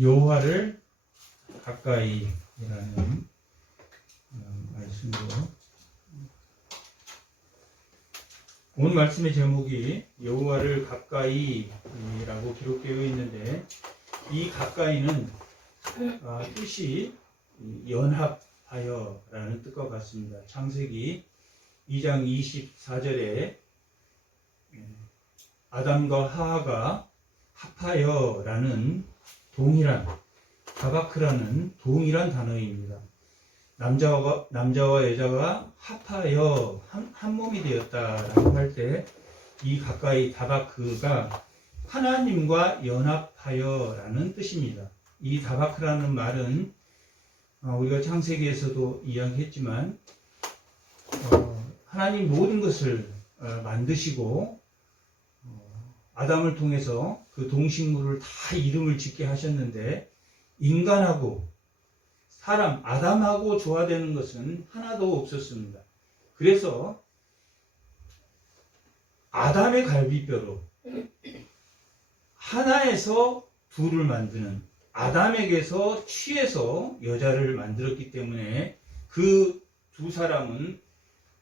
여호와를 가까이라는 말씀으로 오늘 말씀의 제목이 여호와를 가까이라고 기록되어 있는데, 이 가까이는 뜻이 연합하여라는 뜻과 같습니다. 창세기 2장 24절에 아담과 하와가 합하여라는 동일한, 다바크라는 동일한 단어입니다. 남자와 여자가 합하여 한 몸이 되었다라고 할 때 이 가까이 다바크가 하나님과 연합하여라는 뜻입니다. 이 다바크라는 말은 우리가 창세기에서도 이야기했지만 하나님 모든 것을 만드시고 아담을 통해서 그 동식물을 다 이름을 짓게 하셨는데, 인간하고 사람, 아담하고 조화되는 것은 하나도 없었습니다. 그래서 아담의 갈비뼈로 하나에서 둘을 만드는, 아담에게서 취해서 여자를 만들었기 때문에 그 두 사람은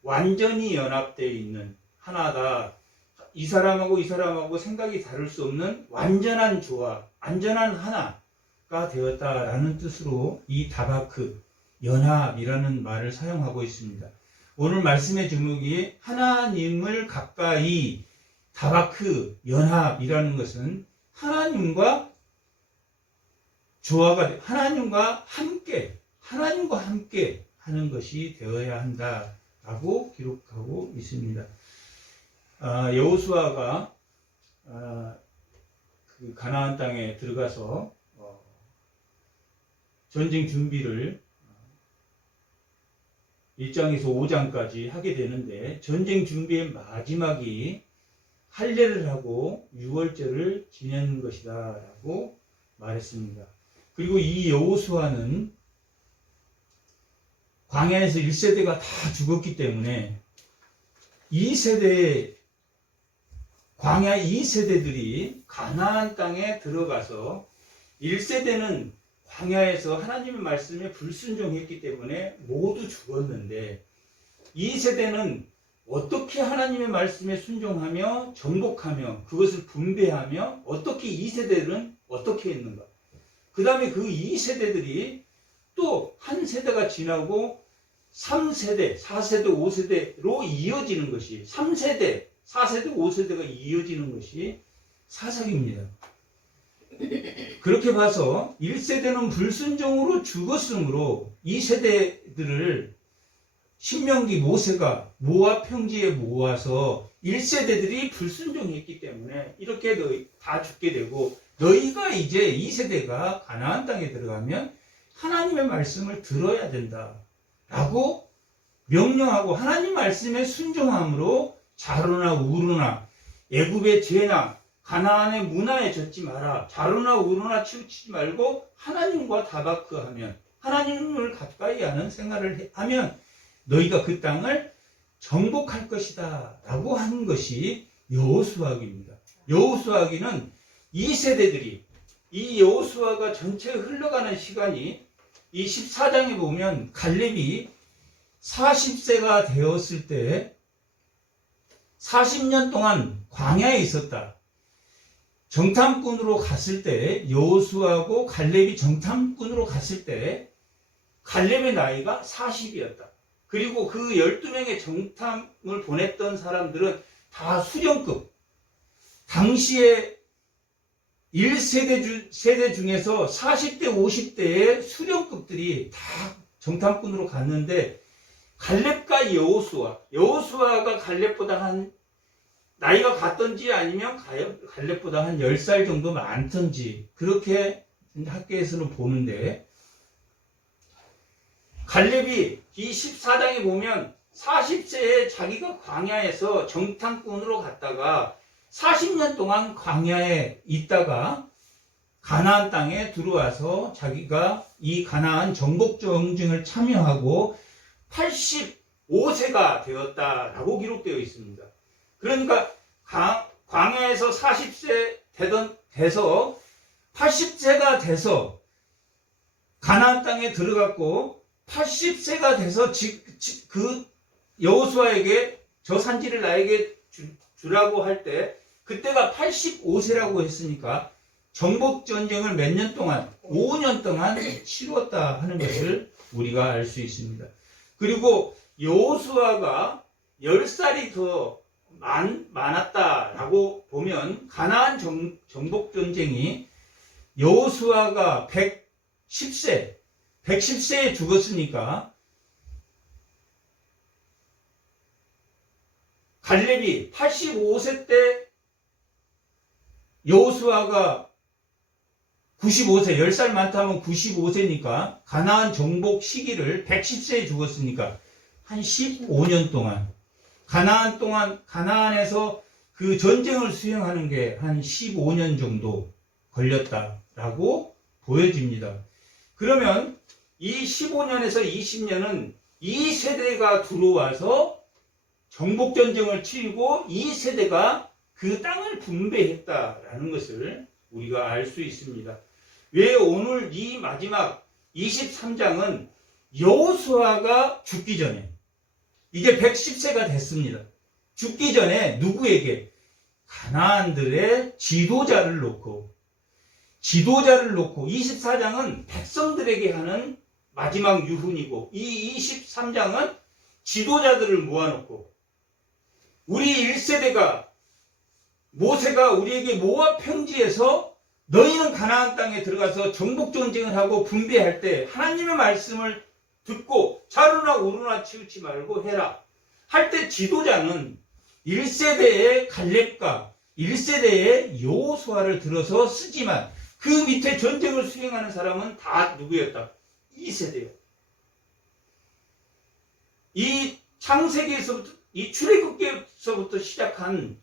완전히 연합되어 있는 하나다. 이 사람하고 이 사람하고 생각이 다를 수 없는 완전한 조화, 완전한 하나가 되었다라는 뜻으로 이 다바크, 연합이라는 말을 사용하고 있습니다. 오늘 말씀의 제목이 하나님을 가까이, 다바크, 연합이라는 것은 하나님과 조화가, 하나님과 함께 하는 것이 되어야 한다라고 기록하고 있습니다. 여호수아가 그 가나안 땅에 들어가서 전쟁 준비를 1장에서 5장까지 하게 되는데, 전쟁 준비의 마지막이 할례를 하고 유월절을 지내는 것이다 라고 말했습니다. 그리고 이 여호수아는 광야에서 1세대가 다 죽었기 때문에 2세대, 광야 2세대들이 가나안 땅에 들어가서 1세대는 광야에서 하나님의 말씀에 불순종했기 때문에 모두 죽었는데, 2세대는 어떻게 하나님의 말씀에 순종하며 정복하며 그것을 분배하며 어떻게 2세대는 어떻게 했는가. 그 다음에 그 2세대들이 또 한 세대가 지나고 3세대, 4세대, 5세대로 이어지는 것이, 3세대, 4세대, 5세대가 이어지는 것이 사사기입니다. 그렇게 봐서 1세대는 불순종으로 죽었으므로 2세대들을 신명기 모세가 모압 평지에 모아서 1세대들이 불순종했기 때문에 이렇게 다 죽게 되고, 너희가 이제 2세대가 가나안 땅에 들어가면 하나님의 말씀을 들어야 된다 라고 명령하고, 하나님 말씀에 순종함으로 자로나 우르나 애굽의 죄나 가나안의 문화에 젖지 마라. 자로나 우르나 치우치지 말고 하나님과 다바크하면, 하나님을 가까이 하는 생활을 하면 너희가 그 땅을 정복할 것이다 라고 하는 것이 여호수아기입니다. 여호수아기는 2세대들이, 이 여호수아가 전체 흘러가는 시간이 이 14장에 보면 갈렙이 40세가 되었을 때 40년 동안 광야에 있었다. 정탐꾼으로 갔을 때, 여호수아하고 갈렙이 정탐꾼으로 갔을 때 갈렙의 나이가 40이었다. 그리고 그 12명의 정탐을 보냈던 사람들은 다 수령급, 당시에 1세대 중에서 40대, 50대의 수령급들이 다 정탐꾼으로 갔는데, 갈렙과 여호수아가 갈렙보다 한 나이가 같던지 아니면 갈렙보다 한 10살 정도 많던지, 그렇게 학계에서는 보는데, 갈렙이 이 14장에 보면 40세에 자기가 광야에서 정탐꾼으로 갔다가 40년 동안 광야에 있다가 가나안 땅에 들어와서 자기가 이 가나안 정복 정증을 참여하고 85세가 되었다라고 기록되어 있습니다. 그러니까 광야에서 40세 돼서 80세가 돼서 가나안 땅에 들어갔고 80세가 돼서 그 여호수아에게 저 산지를 나에게 주라고 할 때 그때가 85세라고 했으니까 정복 전쟁을 몇 년 동안 5년 동안 치루었다 하는 것을 우리가 알 수 있습니다. 그리고 여호수아가 10살이 더 많았다라고 보면 가나안 정복 전쟁이 여호수아가 110세에 죽었으니까 갈렙이 85세 때 여호수아가 95세, 10살 많다면 95세니까 가나안 정복 시기를 110세에 죽었으니까 한 15년 동안 가나안에서 그 전쟁을 수행하는 게 한 15년 정도 걸렸다라고 보여집니다. 그러면 이 15년에서 20년은 이 세대가 들어와서 정복전쟁을 치르고 이 세대가 그 땅을 분배했다라는 것을 우리가 알 수 있습니다. 왜 오늘 이 마지막 23장은 여호수아가 죽기 전에 이제 110세가 됐습니다. 죽기 전에 누구에게? 가나안들의 지도자를 놓고 24장은 백성들에게 하는 마지막 유훈이고 이 23장은 지도자들을 모아놓고 우리 1세대가 모세가 우리에게 모압 평지에서 너희는 가나안 땅에 들어가서 정복 전쟁을 하고 분배할 때 하나님의 말씀을 듣고 좌로나 우로나 치우치 말고 해라 할 때 지도자는 1세대의 갈렙과 1세대의 여호수아를 들어서 쓰지만 그 밑에 전쟁을 수행하는 사람은 다 누구였다? 2세대요. 이 창세기에서부터 이 출애굽기에서부터 시작한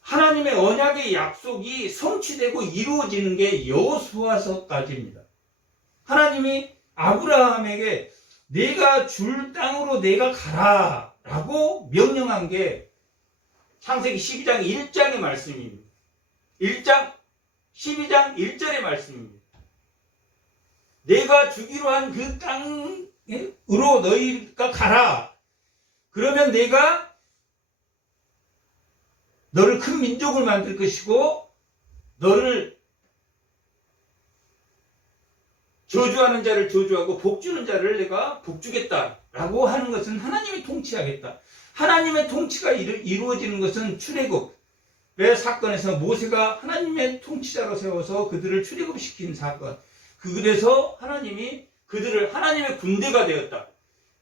하나님의 언약의 약속이 성취되고 이루어지는 게 여호수아서까지입니다. 하나님이 아브라함에게 내가 줄 땅으로 내가 가라 라고 명령한 게 창세기 12장 1장의 말씀입니다. 1장 12장 1절의 말씀입니다. 내가 주기로 한 그 땅으로 너희가 가라. 그러면 내가 너를 큰 민족을 만들 것이고 너를 저주하는 자를 저주하고 복주는 자를 내가 복주겠다라고 하는 것은 하나님이 통치하겠다. 하나님의 통치가 이루어지는 것은 출애굽의 사건에서 모세가 하나님의 통치자로 세워서 그들을 출애굽시킨 사건. 그래서 하나님이 그들을 하나님의 군대가 되었다.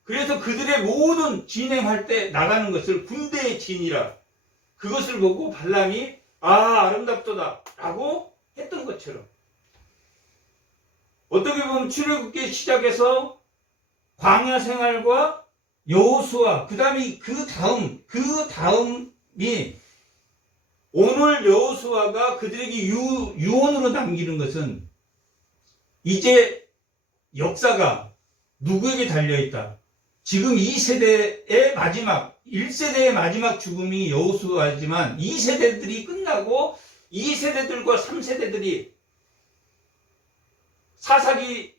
그래서 그들의 모든 진행할 때 나가는 것을 군대의 진이라 그것을 보고 발람이 아름답도다 라고 했던 것처럼 어떻게 보면 출애굽기 시작해서 광야 생활과 여호수아 그 다음이 그 다음이 오늘 여호수아가 그들에게 유언으로 남기는 것은 이제 역사가 누구에게 달려있다. 지금 2세대의 마지막 1세대의 마지막 죽음이 여호수아지만 2세대들이 끝나고 2세대들과 3세대들이 사사기의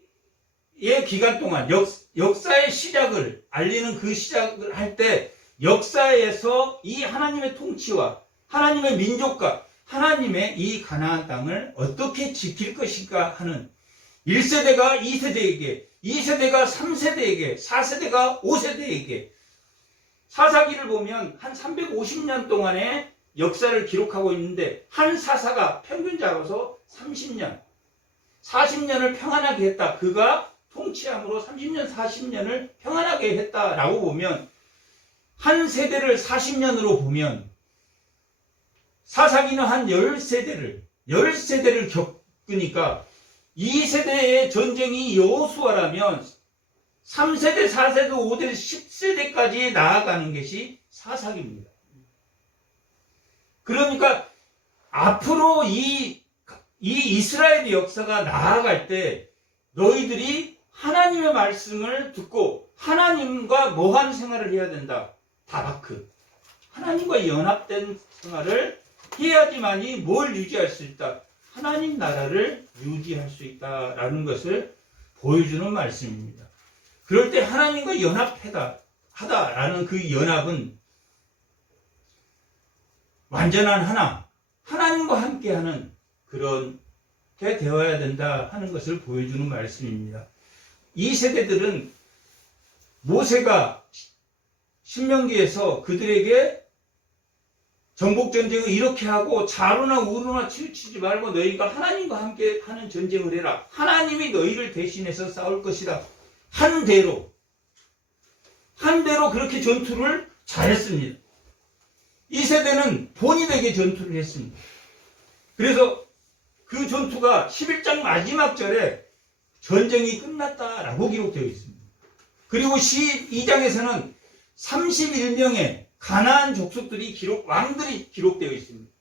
기간 동안 역사의 시작을 알리는 그 시작을 할 때 역사에서 이 하나님의 통치와 하나님의 민족과 하나님의 이 가나안 땅을 어떻게 지킬 것인가 하는 1세대가 2세대에게 2세대가 3세대에게 4세대가 5세대에게 사사기를 보면 한 350년 동안의 역사를 기록하고 있는데 한 사사가 평균 잡아서 30년 40년을 평안하게 했다. 그가 통치함으로 30년 40년을 평안하게 했다라고 보면 한 세대를 40년으로 보면 사사기는 한 10세대를 겪으니까 2세대의 전쟁이 여호수아라면 3세대, 4세대, 5세대, 10세대까지 나아가는 것이 사사기입니다. 그러니까 앞으로 이 이스라엘의 역사가 나아갈 때 너희들이 하나님의 말씀을 듣고 하나님과 뭐한 생활을 해야 된다. 다바크. 하나님과 연합된 생활을 해야지만이 뭘 유지할 수 있다? 하나님 나라를 유지할 수 있다라는 것을 보여주는 말씀입니다. 그럴 때 하나님과 하다라는 그 연합은 완전한 하나님과 함께하는 그런 게 되어야 된다 하는 것을 보여주는 말씀입니다. 이 세대들은 모세가 신명기에서 그들에게 정복전쟁을 이렇게 하고 좌로나 우로나 치우치지 말고 너희가 하나님과 함께 하는 전쟁을 해라. 하나님이 너희를 대신해서 싸울 것이다. 한 대로 그렇게 전투를 잘했습니다. 이 세대는 본이 되게 전투를 했습니다. 그래서 그 전투가 11장 마지막 절에 전쟁이 끝났다라고 기록되어 있습니다. 그리고 12장에서는 31명의 가나안 족속들이 왕들이 기록되어 있습니다.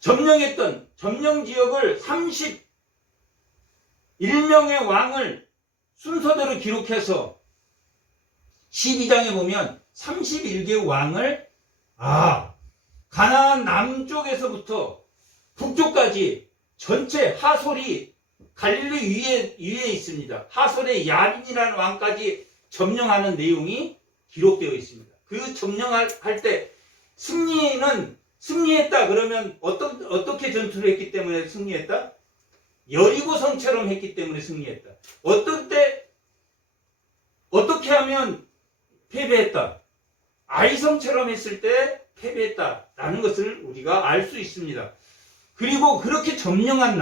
점령했던 점령 지역을 31명의 왕을 순서대로 기록해서 12장에 보면 31개의 왕을 가나안 남쪽에서부터 북쪽까지 전체 하솔이 갈릴리 위에 있습니다. 하솔의 야빈이라는 왕까지 점령하는 내용이 기록되어 있습니다. 그 점령할 때 승리했다 그러면 어떻게 전투를 했기 때문에 승리했다? 여리고성처럼 했기 때문에 승리했다. 어떻게 하면 패배했다? 아이성처럼 했을 때 패배했다라는 것을 우리가 알 수 있습니다. 그리고 그렇게 점령한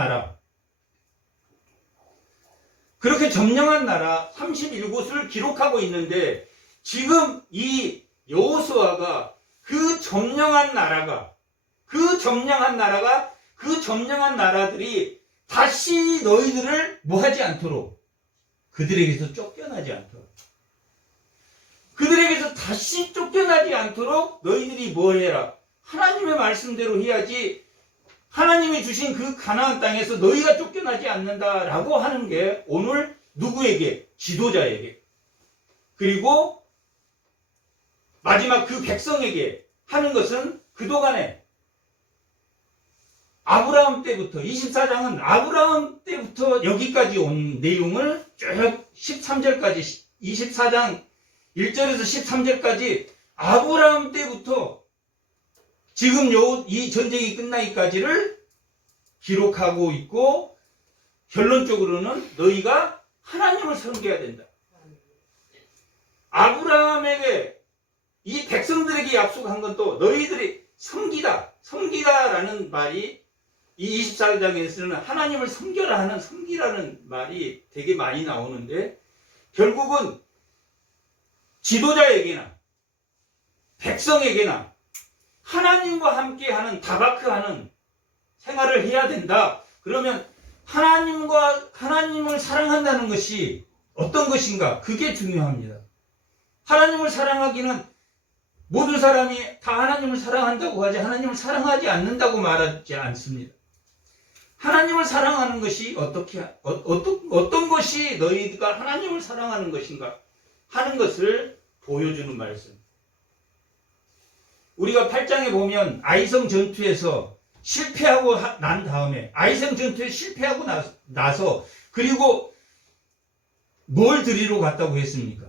나라 31곳을 기록하고 있는데 지금 이 여호수아가 그 점령한 나라들이 다시 너희들을 뭐하지 않도록 그들에게서 쫓겨나지 않도록 너희들이 뭘 해라? 하나님의 말씀대로 해야지 하나님이 주신 그 가나안 땅에서 너희가 쫓겨나지 않는다라고 하는 게 오늘 누구에게? 지도자에게. 그리고 마지막 그 백성에게 하는 것은 그동안에 아브라함 때부터 24장은 아브라함 때부터 여기까지 온 내용을 쭉 13절까지 24장 1절에서 13절까지 아브라함 때부터 지금 이 전쟁이 끝나기까지를 기록하고 있고 결론적으로는 너희가 하나님을 섬겨야 된다. 아브라함에게 이 백성들에게 약속한 건 또 너희들이 섬기다라는 말이 이 24장에서는 하나님을 섬겨라 하는 섬기라는 말이 되게 많이 나오는데 결국은 지도자에게나 백성에게나 하나님과 함께하는 다바크하는 생활을 해야 된다. 그러면 하나님을 사랑한다는 것이 어떤 것인가? 그게 중요합니다. 하나님을 사랑하기는 모든 사람이 다 하나님을 사랑한다고 하지 하나님을 사랑하지 않는다고 말하지 않습니다. 하나님을 사랑하는 것이 어떤 것이 너희가 하나님을 사랑하는 것인가 하는 것을 보여주는 말씀. 우리가 8장에 보면 아이성 전투에서 실패하고 난 다음에 아이성 전투에 실패하고 나서 그리고 뭘 드리러 갔다고 했습니까?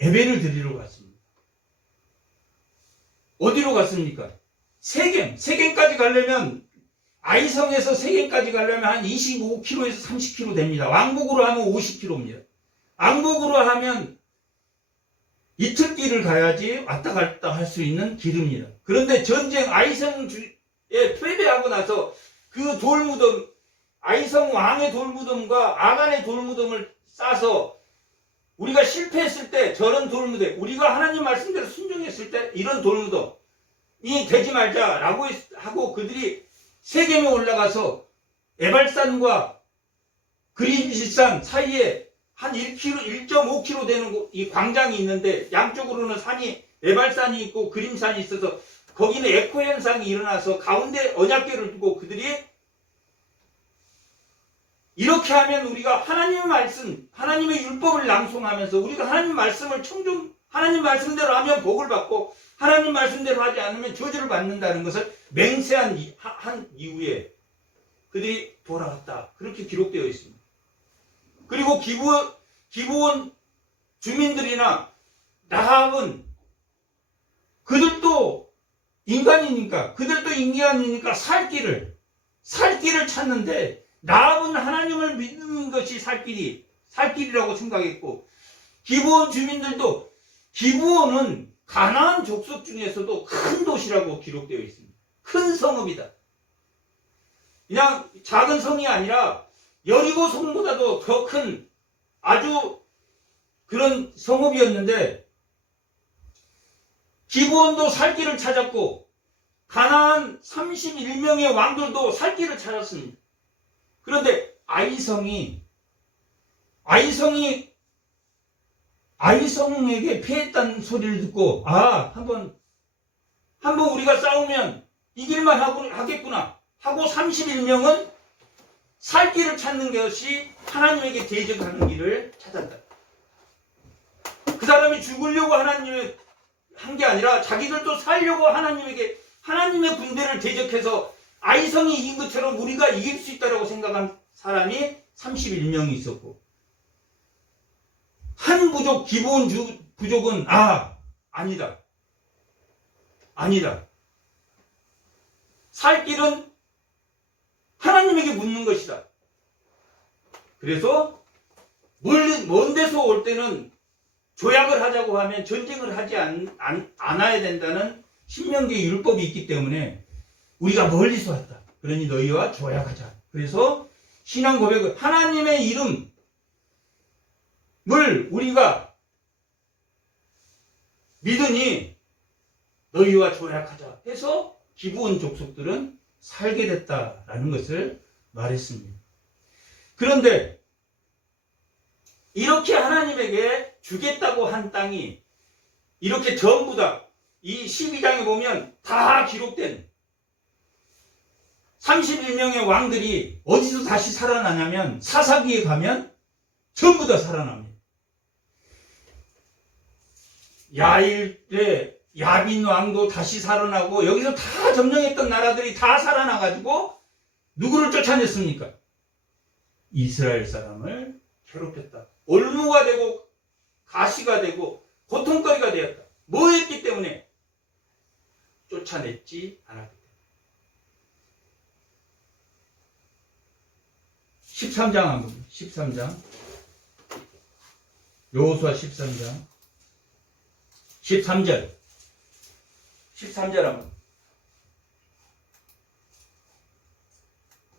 예배를 드리러 갔습니다. 어디로 갔습니까? 세겜까지 가려면 아이성에서 세겜까지 가려면 한 25km에서 30km 됩니다. 왕복으로 하면 50km입니다. 왕복으로 하면 이틀 길을 가야지 왔다 갔다 할 수 있는 길입니다. 그런데 전쟁 아이성에 패배하고 나서 그 돌무덤 아이성 왕의 돌무덤과 아간의 돌무덤을 싸서 우리가 실패했을 때 저런 돌무덤 우리가 하나님 말씀대로 순종했을 때 이런 돌무덤이 되지 말자라고 하고 그들이 세겜에 올라가서 에발산과 그리짓산 사이에 한 1.5km 되는 이 광장이 있는데 양쪽으로는 산이 에발산이 있고 그림산이 있어서 거기는 에코 현상이 일어나서 가운데 언약궤를 두고 그들이 이렇게 하면 우리가 하나님의 말씀, 하나님의 율법을 낭송하면서 우리가 하나님 말씀을 하나님 말씀대로 하면 복을 받고 하나님 말씀대로 하지 않으면 저주를 받는다는 것을 맹세한 한 이후에 그들이 돌아왔다. 그렇게 기록되어 있습니다. 그리고 기브온 주민들이나 라합은 그들도 인간이니까, 그들도 인간이니까 살 길을 찾는데, 라합은 하나님을 믿는 것이 살 길이라고 생각했고, 기브온 주민들도, 기브온은 가나안 족속 중에서도 큰 도시라고 기록되어 있습니다. 큰 성읍이다. 그냥 작은 성이 아니라 여리고 성보다도 더 큰 아주 그런 성읍이었는데, 기브온도 살 길을 찾았고 가나안 31명의 왕들도 살 길을 찾았습니다. 그런데 아이성에게 패했다는 소리를 듣고, 한번 우리가 싸우면 이길만 하겠구나 하고 31명은 살 길을 찾는 것이 하나님에게 대적하는 길을 찾았다. 그 사람이 죽으려고 하나님의 한 게 아니라 자기들도 살려고 하나님의 군대를 대적해서 아이성이 이긴 것처럼 우리가 이길 수 있다고 생각한 사람이 31명이 있었고, 한 부족, 기브온 부족은 아니다. 살 길은 하나님에게 묻는 것이다. 그래서 먼 데서 올 때는 조약을 하자고 하면 전쟁을 하지 않아야 된다는 신명기의 율법이 있기 때문에 우리가 멀리서 왔다. 그러니 너희와 조약하자. 그래서 신앙 고백을, 하나님의 이름을 우리가 믿으니 너희와 조약하자 해서 기브온 족속들은 살게 됐다라는 것을 말했습니다. 그런데 이렇게 하나님에게 주겠다고 한 땅이 이렇게 전부 다 이 12장에 보면 다 기록된 31명의 왕들이 어디서 다시 살아나냐면 사사기에 가면 전부 다 살아납니다. 야일의 야빈 왕도 다시 살아나고, 여기서 다 점령했던 나라들이 다 살아나가지고 누구를 쫓아냈습니까? 이스라엘 사람을 괴롭혔다. 올무가 되고 가시가 되고 고통거리가 되었다. 뭐 했기 때문에? 쫓아냈지 않았기 때문에. 13장 한번, 13장. 여호수아 13장. 13절 한번.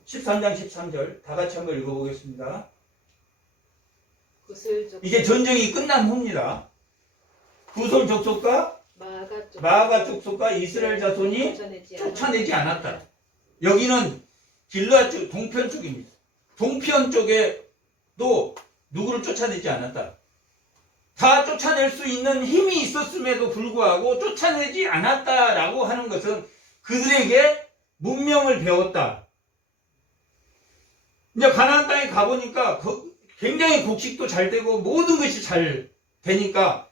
13장 13절 다 같이 한번 읽어보겠습니다. 이제 전쟁이 끝난 후입니다. 구솔 족속과 마아가 족속과 이스라엘 자손이 쫓아내지 않았다. 여기는 길르앗 쪽, 동편 쪽입니다. 동편 쪽에도 누구를 쫓아내지 않았다. 다 쫓아낼 수 있는 힘이 있었음에도 불구하고 쫓아내지 않았다라고 하는 것은 그들에게 문명을 배웠다. 이제 가나안 땅에 가보니까 굉장히 곡식도 잘 되고 모든 것이 잘 되니까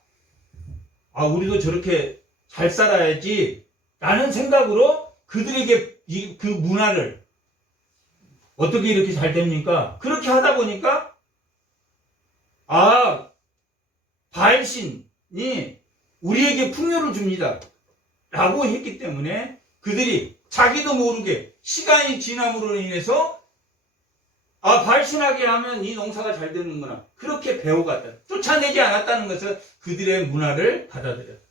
우리도 저렇게 잘 살아야지 라는 생각으로 그들에게 그 문화를, 어떻게 이렇게 잘 됩니까? 그렇게 하다 보니까 바알신이 우리에게 풍요를 줍니다 라고 했기 때문에 그들이 자기도 모르게 시간이 지남으로 인해서 바알신하게 하면 이 농사가 잘 되는구나, 그렇게 배워갔다. 쫓아내지 않았다는 것은 그들의 문화를 받아들였다.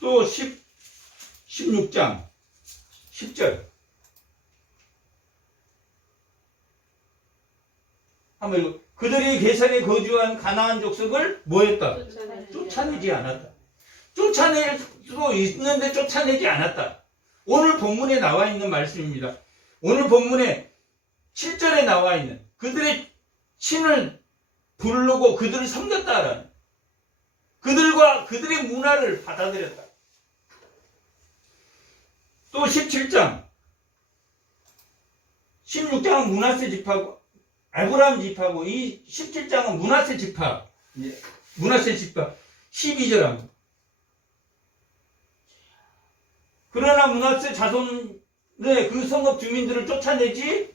또 16장 10절 한번 읽어. 그들이 게살에 거주한 가나안 족속을 뭐했다? 쫓아내지 않았다. 쫓아낼 수도 있는데 쫓아내지 않았다. 오늘 본문에 나와 있는 말씀입니다. 오늘 본문에 7절에 나와 있는 그들의 신을 부르고 그들을 섬겼다라는, 그들과 그들의 문화를 받아들였다. 또 17장 16장은 므낫세 지파고 에브라임 지파고, 이 17장은 므낫세 지파. 12절 합니다. 그러나 므낫세 자손의 그 성읍 주민들을 쫓아내지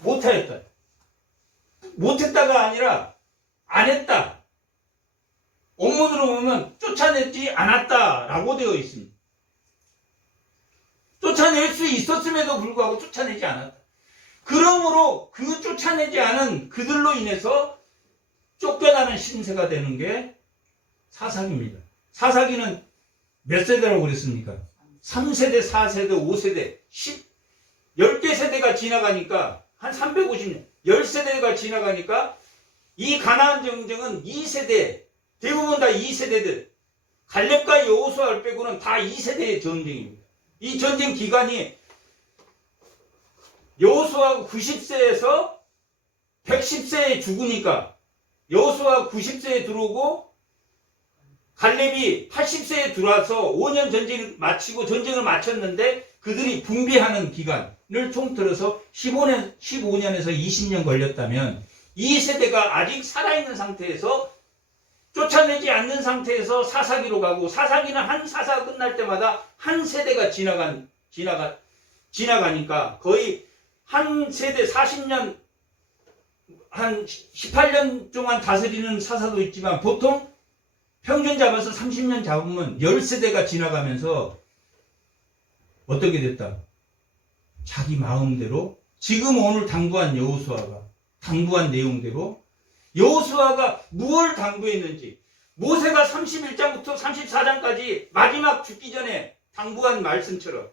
못하였다. 못했다가 아니라 안 했다. 원문으로 보면 쫓아내지 않았다라고 되어 있습니다. 쫓아낼 수 있었음에도 불구하고 쫓아내지 않았다. 그러므로 그 쫓아내지 않은 그들로 인해서 쫓겨나는 신세가 되는 게 사사기입니다. 사사기는 몇 세대라고 그랬습니까? 3세대, 4세대, 5세대, 10개 세대가 지나가니까 한 350년, 10세대가 지나가니까 이 가나안 전쟁은 2세대, 대부분 다 2세대들, 갈렙과 여호수아를 빼고는 다 2세대의 전쟁입니다. 이 전쟁 기간이 여호수아가 90세에서 110세에 죽으니까 여호수아가 90세에 들어오고 갈렙이 80세에 들어와서 5년 전쟁을 마치고 전쟁을 마쳤는데 그들이 분비하는 기간을 통틀어서 15년에서 20년 걸렸다면 이 세대가 아직 살아있는 상태에서 쫓아내지 않는 상태에서 사사기로 가고 사사기는 한 사사가 끝날 때마다 한 세대가 지나가니까 거의 한 세대 40년 한 18년 동안 다스리는 사사도 있지만 보통 평균 잡아서 30년 잡으면 10세대가 지나가면서 어떻게 됐다? 자기 마음대로 지금 오늘 당부한 여호수아가 당부한 내용대로 여호수아가 무엇을 당부했는지 모세가 31장부터 34장까지 마지막 죽기 전에 당부한 말씀처럼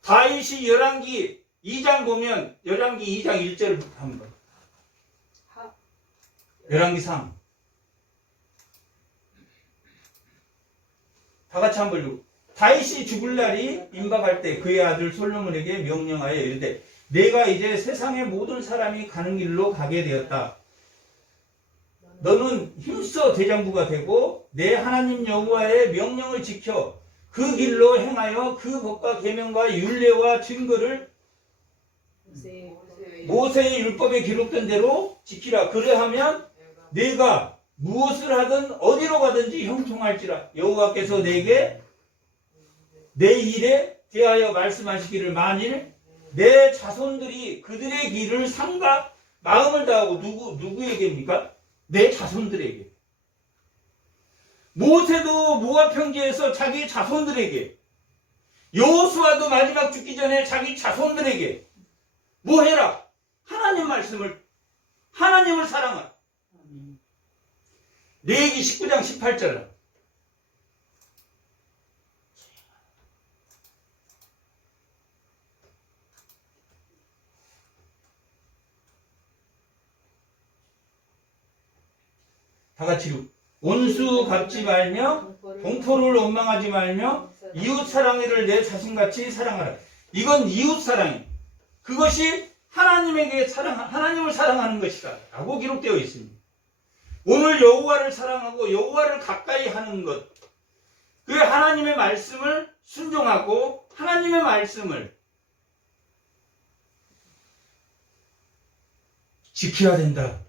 다윗이 열왕기 2장 보면 열왕기 2장 1절을 합니다. 열왕기 3 다 같이 한번 읽고 다윗이 죽을 날이 임박할 때 그의 아들 솔로몬에게 명령하여 이르되 내가 이제 세상의 모든 사람이 가는 길로 가게 되었다. 너는 힘써 대장부가 되고 내 하나님 여호와의 명령을 지켜 그 길로 행하여 그 법과 계명과 율례와 증거를 모세의 율법에 기록된 대로 지키라. 그래하면 내가 무엇을 하든 어디로 가든지 형통할지라. 여호와께서 내게 내 일에 대하여 말씀하시기를 만일 내 자손들이 그들의 길을 삼가 마음을 다하고 누구에게입니까? 내 자손들에게. 모세도 모압 평지에서 자기 자손들에게, 여호수아도 마지막 죽기 전에 자기 자손들에게 뭐 해라? 하나님 말씀을, 하나님을 사랑하라. 레위기 19장 18절. 다 같이 온수 갚지 말며 동포를 원망하지 말며 이웃 사랑이를 내 자신같이 사랑하라. 이건 이웃 사랑이. 그것이 하나님에게 하나님을 사랑하는 것이다 라고 기록되어 있습니다. 오늘 여호와를 사랑하고 여호와를 가까이 하는 것, 그 하나님의 말씀을 순종하고 하나님의 말씀을 지켜야 된다.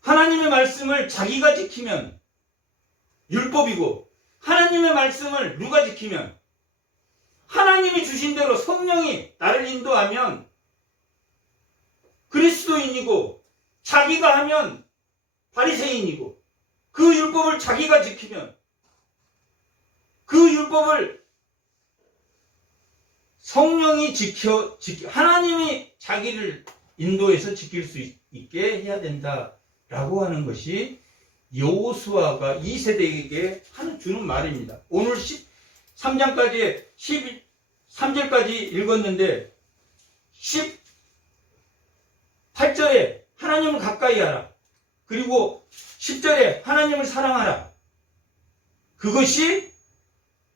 하나님의 말씀을 자기가 지키면 율법이고 하나님의 말씀을 누가 지키면 하나님이 주신 대로 성령이 나를 인도하면 그리스도인이고 자기가 하면 바리새인이고 그 율법을 자기가 지키면 그 율법을 성령이 하나님이 자기를 인도해서 지킬 수 있게 해야 된다라고 하는 것이 여호수아가 이 세대에게 주는 말입니다. 오늘 13장까지 13절까지 읽었는데 18절에 하나님을 가까이 하라. 그리고 10절에 하나님을 사랑하라. 그것이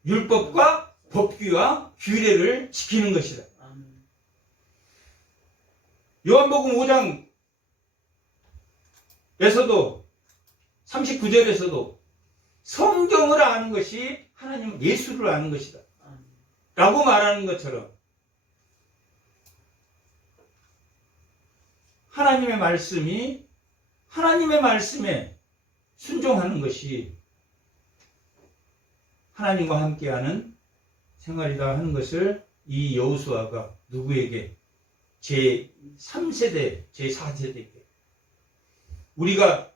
율법과 법규와 규례를 지키는 것이다. 요한복음 5장에서도 39절에서도 성경을 아는 것이 하나님 예수를 아는 것이다 라고 말하는 것처럼 하나님의 말씀이 하나님의 말씀에 순종하는 것이 하나님과 함께하는 생활이다 하는 것을 이 여호수아가 누구에게? 제3세대, 제4세대에게. 우리가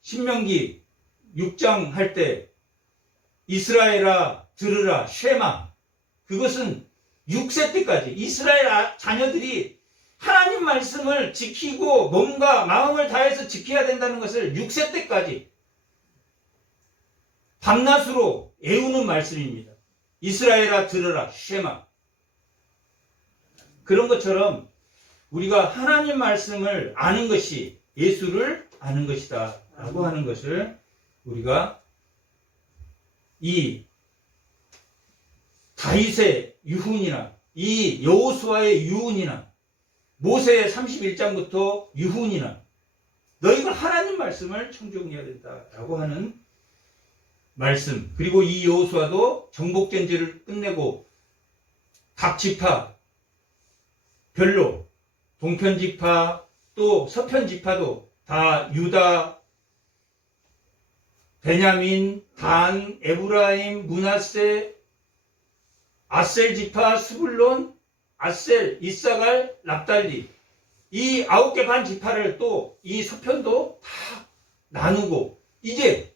신명기 6장 할 때 이스라엘아 들으라 쉐마, 그것은 6세 때까지 이스라엘 자녀들이 하나님 말씀을 지키고 몸과 마음을 다해서 지켜야 된다는 것을 6세 때까지 밤낮으로 애우는 말씀입니다. 이스라엘아 들으라 쉐마. 그런 것처럼 우리가 하나님 말씀을 아는 것이 예수를 아는 것이다 라고 하는 것을 우리가 이 다윗의 유훈이나 이 여호수아의 유훈이나 모세의 31장부터 유훈이나 너희가 하나님 말씀을 청종해야 된다라고 하는 말씀. 그리고 이 여호수아도 정복전제를 끝내고 각 지파 별로 동편 지파 또 서편 지파도 다 유다, 베냐민, 단, 에브라임, 므낫세, 아셀 지파, 스불론, 아셀, 이사갈, 납달리, 이 9개 반 지파를 또 이 서편도 다 나누고 이제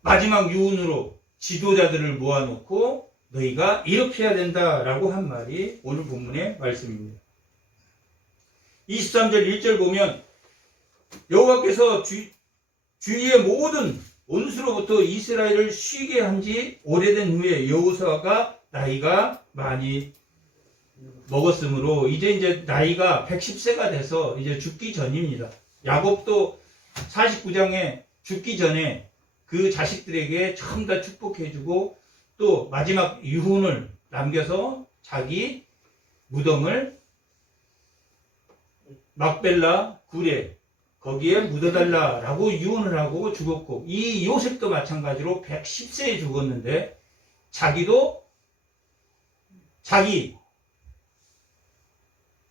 마지막 유언으로 지도자들을 모아놓고 너희가 이렇게 해야 된다라고 한 말이 오늘 본문의 말씀입니다. 23절 1절 보면 여호와께서 주위의 모든 원수로부터 이스라엘을 쉬게 한 지 오래된 후에 여호수아가 나이가 많이 먹었으므로 이제 나이가 110세가 돼서 이제 죽기 전입니다. 야곱도 49장에 죽기 전에 그 자식들에게 전부 다 축복해주고 또 마지막 유훈을 남겨서 자기 무덤을 막벨라 굴에 거기에 묻어달라라고 유언을 하고 죽었고 이 요셉도 마찬가지로 110세에 죽었는데 자기도 자기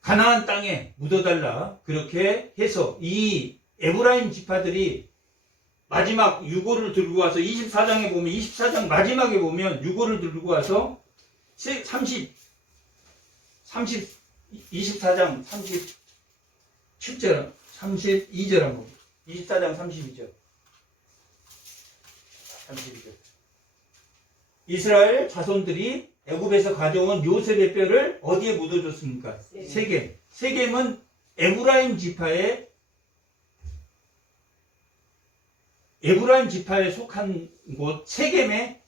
가나안 땅에 묻어달라 그렇게 해서 이 에브라임 지파들이 마지막 유고를 들고 와서 24장에 보면 24장 마지막에 보면 유고를 들고 와서 24장 37절 32절 한번 24장 32절 이스라엘 자손들이 애굽에서 가져온 요셉의 뼈를 어디에 묻어줬습니까? 세겜. 세겜은 에브라임 지파에 속한 곳 세겜에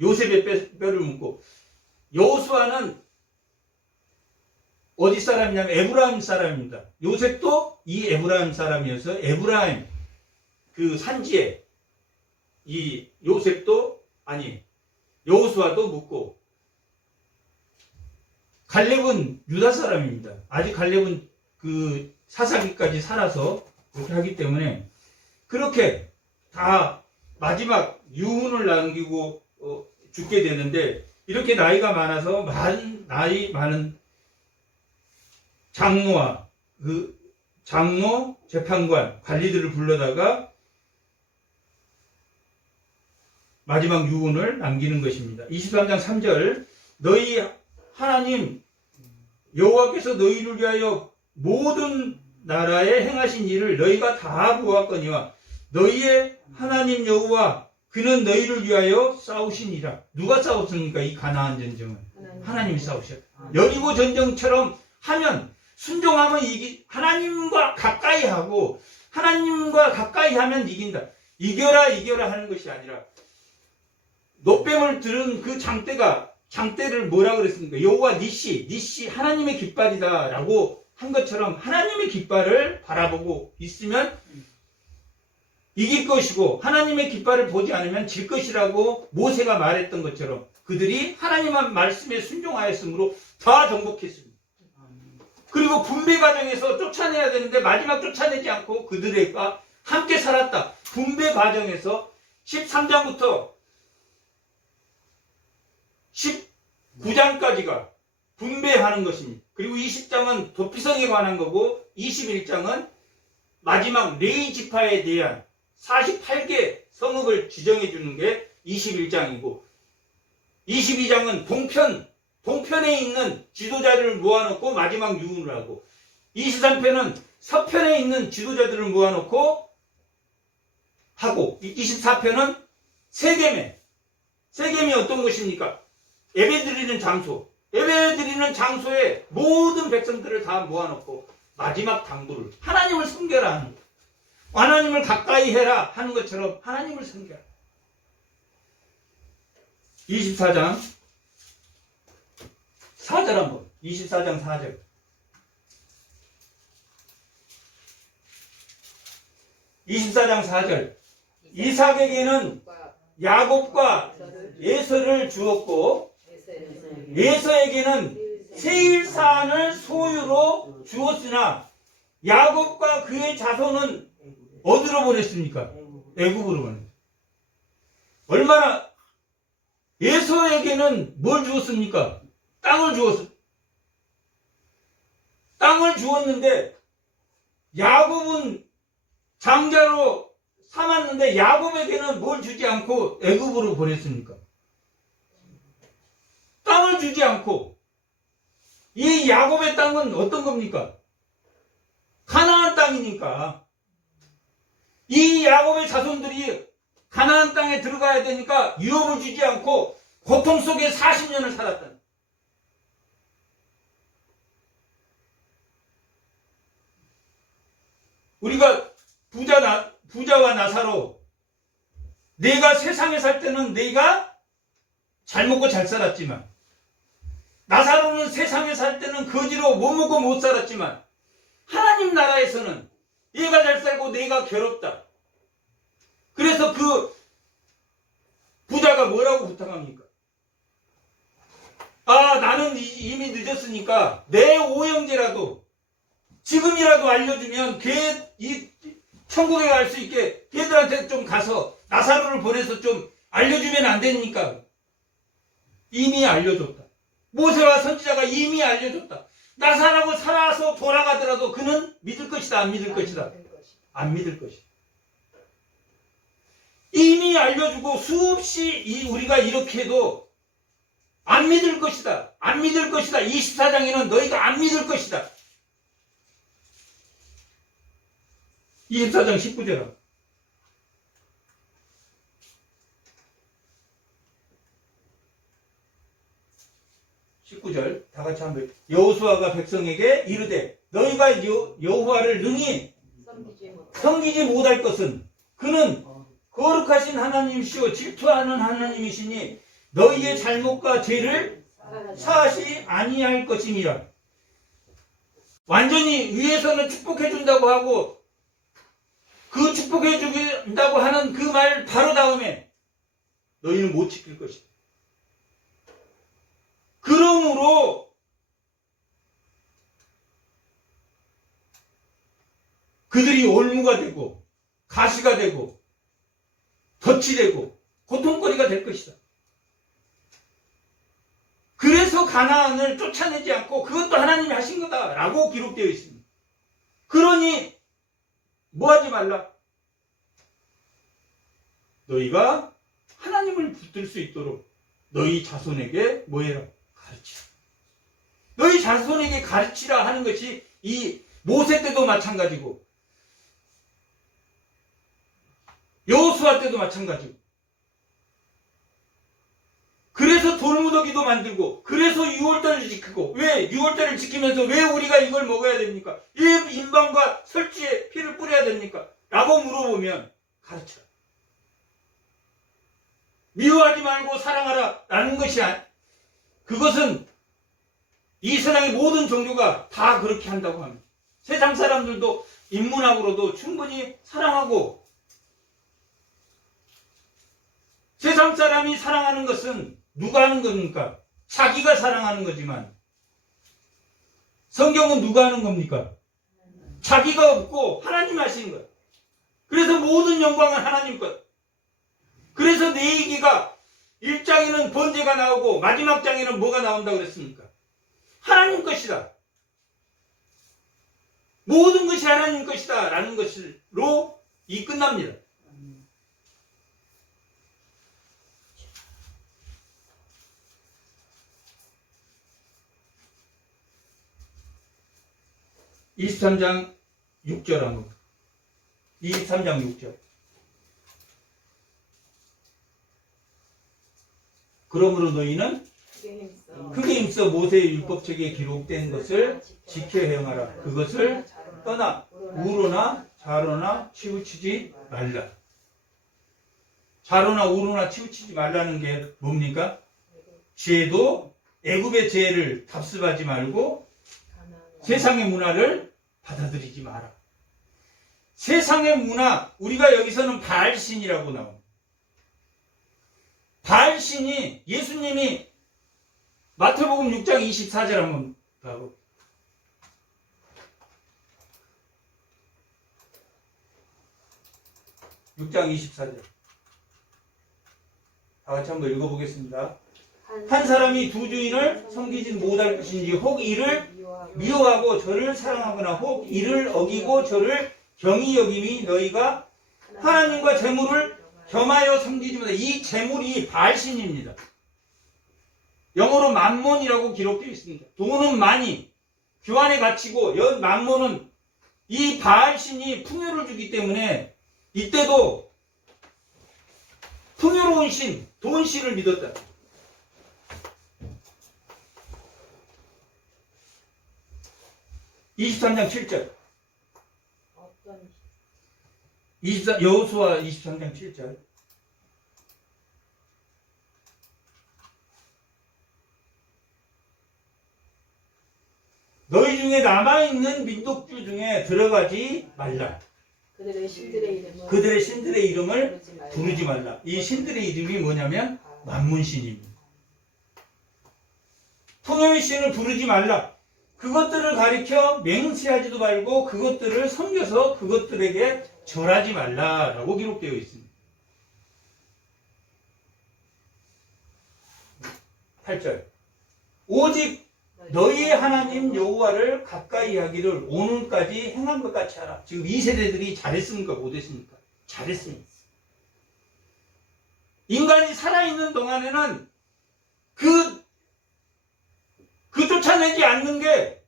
요셉의 뼈를 묻고 여호수아는 어디 사람이냐면 에브라임 사람입니다. 요셉도 이 에브라임 사람이어서 에브라임 그 산지에 이 여호수아도 묻고 갈렙은 유다 사람입니다. 아직 갈렙은 그 사사기까지 살아서 그렇게 하기 때문에 그렇게 다 마지막 유훈을 남기고 죽게 되는데 이렇게 나이가 많아서 나이 많은 장로와 그 장로, 재판관, 관리들을 불러다가 마지막 유언을 남기는 것입니다. 23장 3절 너희 하나님 여호와께서 너희를 위하여 모든 나라에 행하신 일을 너희가 다 보았거니와 너희의 하나님 여호와 그는 너희를 위하여 싸우시니라. 누가 싸웠습니까? 이 가나안 전쟁은 하나님이 싸우셨다. 여리고 전쟁처럼 하면 순종하면 하나님과 가까이 하고 하나님과 가까이 하면 이긴다. 이겨라 하는 것이 아니라 노뱀을 들은 그 장대를 뭐라 그랬습니까? 여호와 니시 하나님의 깃발이다 라고 한 것처럼 하나님의 깃발을 바라보고 있으면 이길 것이고 하나님의 깃발을 보지 않으면 질 것이라고 모세가 말했던 것처럼 그들이 하나님의 말씀에 순종하였으므로 다 정복했습니다. 그리고 분배 과정에서 쫓아내야 되는데 마지막 쫓아내지 않고 그들과 함께 살았다. 분배 과정에서 13장부터 19장까지가 분배하는 것입니다. 그리고 20장은 도피성에 관한 거고 21장은 마지막 레위 지파에 대한 48개 성읍을 지정해 주는 게 21장이고 22장은 동편에 있는 지도자들을 모아놓고 마지막 유언을 하고 23편은 서편에 있는 지도자들을 모아놓고 하고 24편은 세겜이 어떤 것입니까? 예배드리는 장소. 예배드리는 장소에 모든 백성들을 다 모아놓고 마지막 당부를 하나님을 섬겨라 하는 거예요. 하나님을 가까이 해라 하는 것처럼 하나님을 섬겨라. 24장 4절 한번 24장 4절 이삭에게는 야곱과 에서를 주었고 에서에게는 세일산을 소유로 주었으나 야곱과 그의 자손은 어디로 보냈습니까? 애굽으로 보냈습니다. 얼마나 에서에게는 뭘 주었습니까? 땅을 주었는데 야곱은 장자로 삼았는데 야곱에게는 뭘 주지 않고 애굽으로 보냈습니까? 땅을 주지 않고. 이 야곱의 땅은 어떤 겁니까? 가나안 땅이니까. 이 야곱의 자손들이 가나안 땅에 들어가야 되니까 유업을 주지 않고 고통 속에 40년을 살았다. 우리가 부자와 나사로, 내가 세상에 살 때는 내가 잘 먹고 잘 살았지만, 나사로는 세상에 살 때는 거지로 못 먹고 못 살았지만, 하나님 나라에서는 얘가 잘 살고 내가 괴롭다. 그래서 그 부자가 뭐라고 부탁합니까? 나는 이미 늦었으니까 내 오형제라도 지금이라도 알려주면 이 천국에 갈 수 있게 걔들한테 좀 가서 나사로를 보내서 좀 알려주면 안 됩니까? 이미 알려줬다. 모세와 선지자가 이미 알려줬다. 나사로가 살아서 돌아가더라도 그는 믿을 것이다, 안 믿을 것이다? 안 믿을 것이다. 이미 알려주고 수없이 우리가 이렇게 해도 안 믿을 것이다. 안 믿을 것이다. 24장에는 너희가 안 믿을 것이다. 24장 19절. 다 같이 한번. 여호수아가 백성에게 이르되 너희가 여호와를 능히 섬기지 못할 것은 그는 거룩하신 하나님이시오 질투하는 하나님이시니 너희의 잘못과 죄를 사하시 아니할 것이니라. 완전히 위에서는 축복해 준다고 하고 그 축복해 준다고 하는 그 말 바로 다음에 너희는 못 지킬 것이다. 그러므로 그들이 올무가 되고 가시가 되고 덫이 되고 고통거리가 될 것이다. 그래서 가나안을 쫓아내지 않고 그것도 하나님이 하신 거다라고 기록되어 있습니다. 그러니 뭐하지 말라? 너희가 하나님을 붙들 수 있도록 너희 자손에게 뭐해라? 가르치라. 너희 자손에게 가르치라 하는 것이 이 모세 때도 마찬가지고 여호수아 때도 마찬가지고, 그래서 돌무더기도 만들고, 그래서 6월달을 지키고, 왜 6월달을 지키면서 왜 우리가 이걸 먹어야 됩니까? 왜 인방과 설치에 피를 뿌려야 됩니까? 라고 물어보면 가르쳐라. 미워하지 말고 사랑하라 라는 것이 그것은 이 세상의 모든 종교가 다 그렇게 한다고 합니다. 세상 사람들도 인문학으로도 충분히 사랑하고, 세상 사람이 사랑하는 것은 누가 하는 겁니까? 자기가 사랑하는 거지만 성경은 누가 하는 겁니까? 자기가 없고 하나님 하시는 거예요. 그래서 모든 영광은 하나님 것. 그래서 내 얘기가 1장에는 번제가 나오고 마지막 장에는 뭐가 나온다고 그랬습니까? 하나님 것이다. 모든 것이 하나님 것이다 라는 것으로 이 끝납니다. 아멘. 23장 6절 한번. 23장 6절. 그러므로 너희는 크게 힘써 모세의 율법책에 기록된 것을 지켜 행하라. 그것을 떠나 우로나 좌로나 치우치지 말라. 좌로나 우로나 치우치지 말라는 게 뭡니까? 죄도 애굽의 죄를 답습하지 말고 세상의 문화를 받아들이지 마라. 세상의 문화, 우리가 여기서는 바알신이라고 나옵니다. 바알신이 예수님이 마태복음 6장 24절 한번 봐보. (6장 24절) 다 같이 한번 읽어보겠습니다. 한 사람이 두 주인을 섬기지 못할 것인지 혹 이를 미워하고 저를 사랑하거나 혹 이를 어기고 저를 경히 여김이 너희가 하나님과 재물을 겸하여 섬기지 못해. 이 재물이 바알신입니다. 영어로 만몬이라고 기록되어 있습니다. 돈은 많이 교환의 가치고 만몬은 이 바알신이 풍요를 주기 때문에 이때도 풍요로운 신, 돈신을 믿었다. (23장 7절) 여호수아 23장 7절. 너희 중에 남아있는 민족주 중에 들어가지 말라. 그들의 신들의 이름을 부르지 말라. 이 신들의 이름이 뭐냐면 만문신입니다. 풍요의 신을 부르지 말라. 그것들을 가리켜 맹세하지도 말고 그것들을 섬겨서 그것들에게 절하지 말라라고 기록되어 있습니다. 8절. 오직 너희의 하나님 여호와를 가까이 하기를 오늘까지 행한 것 같이 하라. 지금 이 세대들이 잘했습니까? 못했습니까? 잘했습니다. 인간이 살아있는 동안에는 그 쫓아내지 않는 게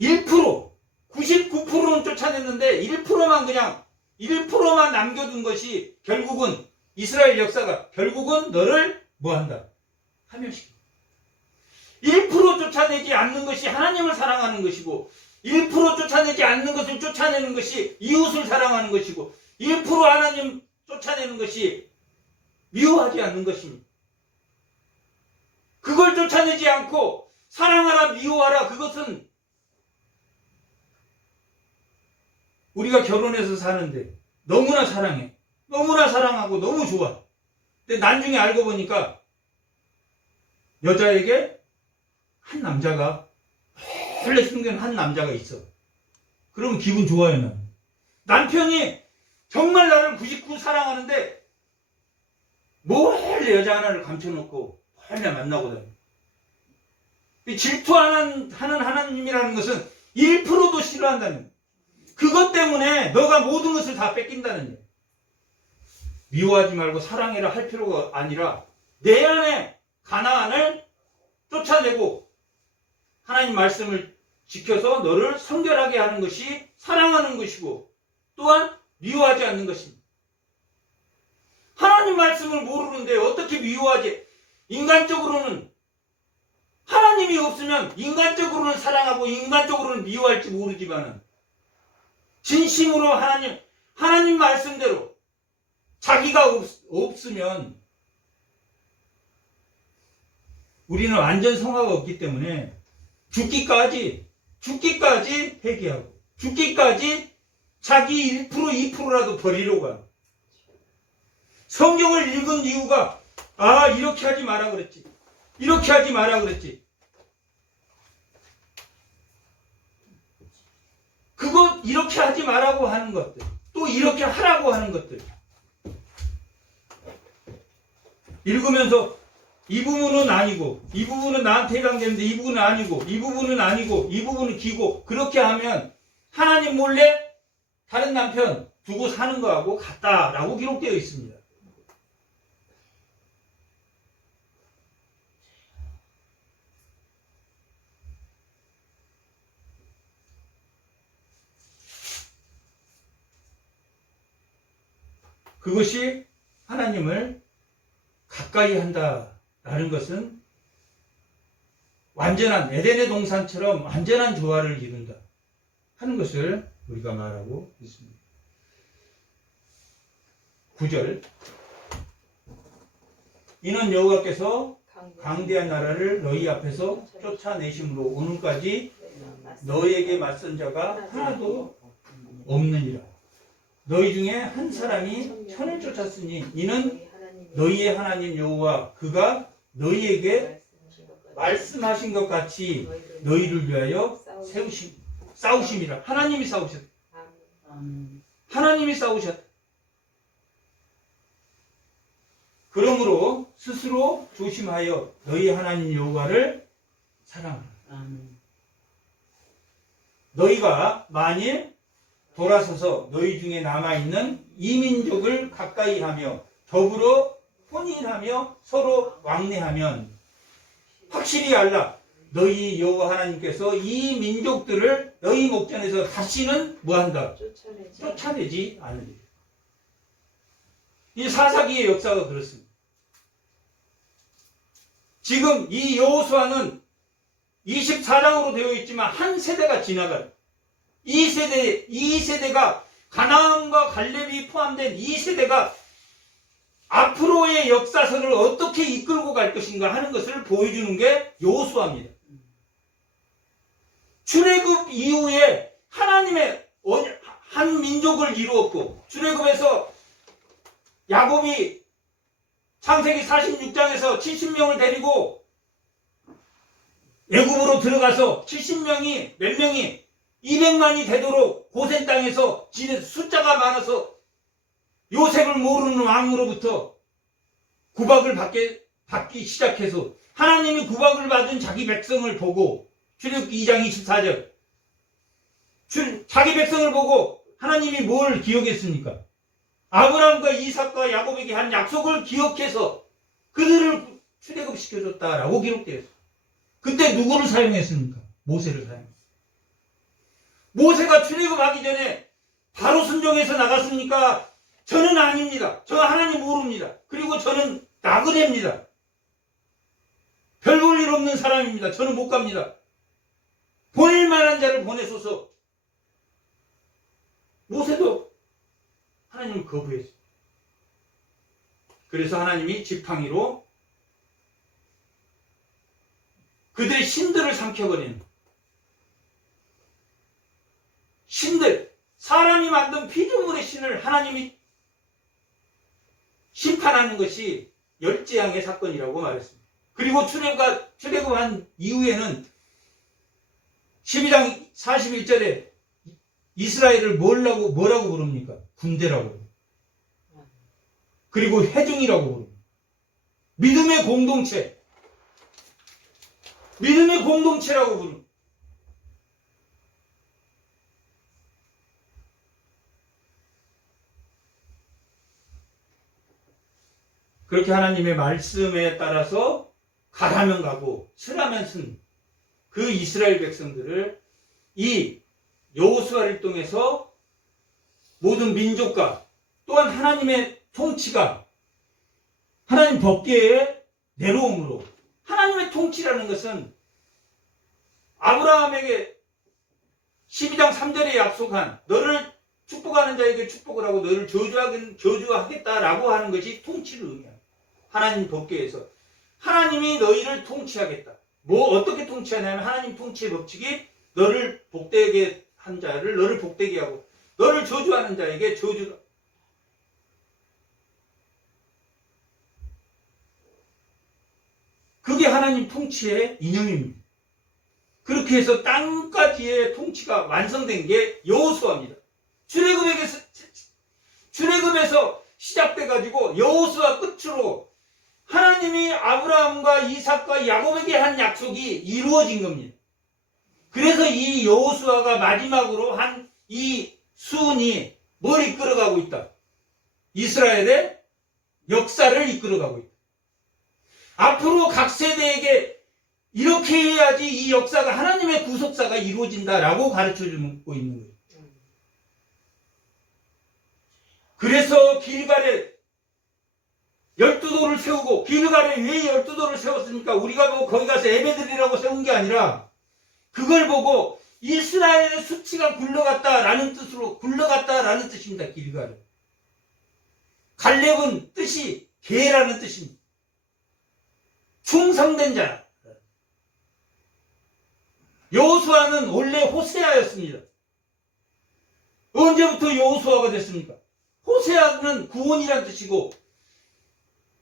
1%, 99%는 쫓아냈는데 1%만 남겨둔 것이 결국은 이스라엘 역사가 결국은 너를 뭐한다? 하멸시킨다. 1% 쫓아내지 않는 것이 하나님을 사랑하는 것이고 1% 쫓아내지 않는 것을 쫓아내는 것이 이웃을 사랑하는 것이고 1% 하나님 쫓아내는 것이 미워하지 않는 것입니다. 그걸 쫓아내지 않고 사랑하라 미워하라 그것은 우리가 결혼해서 사는데 너무나 사랑해. 너무나 사랑하고 너무 좋아. 근데 나중에 알고 보니까 여자에게 한 남자가 원래 숨겨놓은 한 남자가 있어. 그러면 기분 좋아요. 나는. 남편이 정말 나를 99 사랑하는데 몰래 여자 하나를 감춰놓고 몰래 만나고 다녀. 질투하는 하나님이라는 것은 1%도 싫어한다는 거예요. 그것 때문에 너가 모든 것을 다 뺏긴다는 거예요. 미워하지 말고 사랑해라 할 필요가 아니라 내 안에 가나안을 쫓아내고 하나님 말씀을 지켜서 너를 성결하게 하는 것이 사랑하는 것이고 또한 미워하지 않는 것입니다. 하나님 말씀을 모르는데 어떻게 미워하지? 인간적으로는 하나님이 없으면 인간적으로는 사랑하고 인간적으로는 미워할지 모르지만은 진심으로 하나님 말씀대로 자기가 없으면 우리는 완전 성화가 없기 때문에 죽기까지 회개하고 죽기까지 자기 1% 2%라도 버리려고 하고 성경을 읽은 이유가 이렇게 하지 마라 그랬지. 이렇게 하지 마라 그랬지. 그거 이렇게 하지 말라고 하는 것들 또 이렇게 하라고 하는 것들 읽으면서 이 부분은 아니고, 이 부분은 나한테 해당되는데 이 부분은 아니고, 이 부분은 아니고, 이 부분은 기고, 그렇게 하면 하나님 몰래 다른 남편 두고 사는 거하고 같다라고 기록되어 있습니다. 그것이 하나님을 가까이 한다라는 것은 완전한 에덴의 동산처럼 완전한 조화를 이룬다 하는 것을 우리가 말하고 있습니다. 9절 이는 여호와께서 강대한 나라를 너희 앞에서 쫓아내심으로 오늘까지 너희에게 맞선 자가 하나도 없느니라. 너희 중에 한 사람이 천을 쫓았으니 이는 너희의 하나님 여호와 그가 너희에게 말씀하신 것 같이 너희를 위하여 싸우심이라. 하나님이 싸우셨다. 하나님이 싸우셨다. 그러므로 스스로 조심하여 너희 하나님 여호와를 사랑하라. 너희가 만일 돌아서서 너희 중에 남아있는 이민족을 가까이 하며 더불어 혼인하며 서로 왕래하면 확실히 알라. 너희 여호와 하나님께서 이 민족들을 너희 목전에서 다시는 뭐한다? 쫓아내지 않으리라. 이 사사기의 역사가 그렇습니다. 지금 이 여호수아는 24장으로 되어 있지만 한 세대가 지나가요. 이 세대가 가나안과 갈렙이 포함된 이 세대가 앞으로의 역사서를 어떻게 이끌고 갈 것인가 하는 것을 보여주는 게 여호수아입니다. 출애굽 이후에 하나님의 한 민족을 이루었고, 출애굽에서 야곱이 창세기 46장에서 70명을 데리고 애굽으로 들어가서 70명이 몇 명이 200만이 되도록 고센 땅에서 숫자가 많아서 요셉을 모르는 왕으로부터 구박을 받기 시작해서 하나님이 구박을 받은 자기 백성을 보고 출애굽기 2장 24절 자기 백성을 보고 하나님이 뭘 기억했습니까? 아브라함과 이삭과 야곱에게 한 약속을 기억해서 그들을 출애굽시켜줬다라고 기록되어 있어요. 그때 누구를 사용했습니까? 모세를 사용했어요. 모세가 출애굽하기 전에 바로 순종해서 나갔습니까? 저는 아닙니다. 저 하나님 모릅니다. 그리고 저는 나그네입니다. 별 볼 일 없는 사람입니다. 저는 못 갑니다. 보낼 만한 자를 보내소서. 모세도 하나님을 거부했어요. 그래서 하나님이 지팡이로 그들의 신들을 삼켜버리는 신들, 사람이 만든 피조물의 신을 하나님이 심판하는 것이 열재앙의 사건이라고 말했습니다. 그리고 출애굽한 이후에는 12장 41절에 이스라엘을 뭐라고 부릅니까? 군대라고 부릅니다. 그리고 회중이라고 부릅니다. 믿음의 공동체라고 부릅니다. 그렇게 하나님의 말씀에 따라서 가라면 가고 쓰라면 쓴 그 이스라엘 백성들을 이 여호수아를 통해서 모든 민족과 또한 하나님의 통치가 하나님 법궤에 내려옴으로, 하나님의 통치라는 것은 아브라함에게 12장 3절에 약속한 너를 축복하는 자에게 축복을 하고 너를 저주하겠다라고 하는 것이 통치를 의미합니다. 하나님 법궤에서 하나님이 너희를 통치하겠다. 어떻게 통치하냐면 하나님 통치의 법칙이 너를 복되게 한 자를 너를 복되게 하고 너를 저주하는 자에게 저주가. 그게 하나님 통치의 이념입니다. 그렇게 해서 땅까지의 통치가 완성된 게 여호수아입니다. 출애굽에서 시작돼가지고 여호수아 끝으로 하나님이 아브라함과 이삭과 야곱에게 한 약속이 이루어진 겁니다. 그래서 이 여호수아가 마지막으로 한 이 수훈이 뭘 이끌어가고 있다? 이스라엘의 역사를 이끌어가고 있다. 앞으로 각 세대에게 이렇게 해야지 이 역사가 하나님의 구속사가 이루어진다라고 가르쳐주고 있는 거예요. 그래서 길갈에 12돌을 세우고, 길갈에 왜 12돌을 세웠습니까? 우리가 뭐 거기 가서 예배드리라고 세운 게 아니라 그걸 보고 이스라엘의 수치가 굴러갔다라는 뜻으로, 굴러갔다라는 뜻입니다. 길갈은. 갈렙은 뜻이 개라는 뜻입니다. 충성된 자. 여호수아는 원래 호세아였습니다. 언제부터 여호수아가 됐습니까? 호세아는 구원이라는 뜻이고,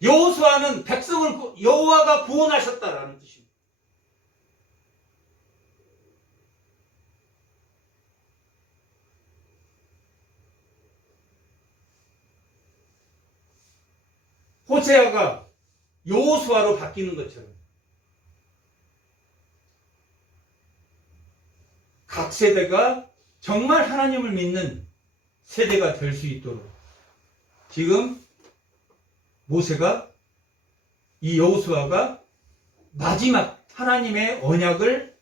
여호수아는 백성을 여호와가 구원하셨다라는 뜻입니다. 호세아가 여호수아로 바뀌는 것처럼 각 세대가 정말 하나님을 믿는 세대가 될 수 있도록 지금 모세가, 이 여호수아가 마지막 하나님의 언약을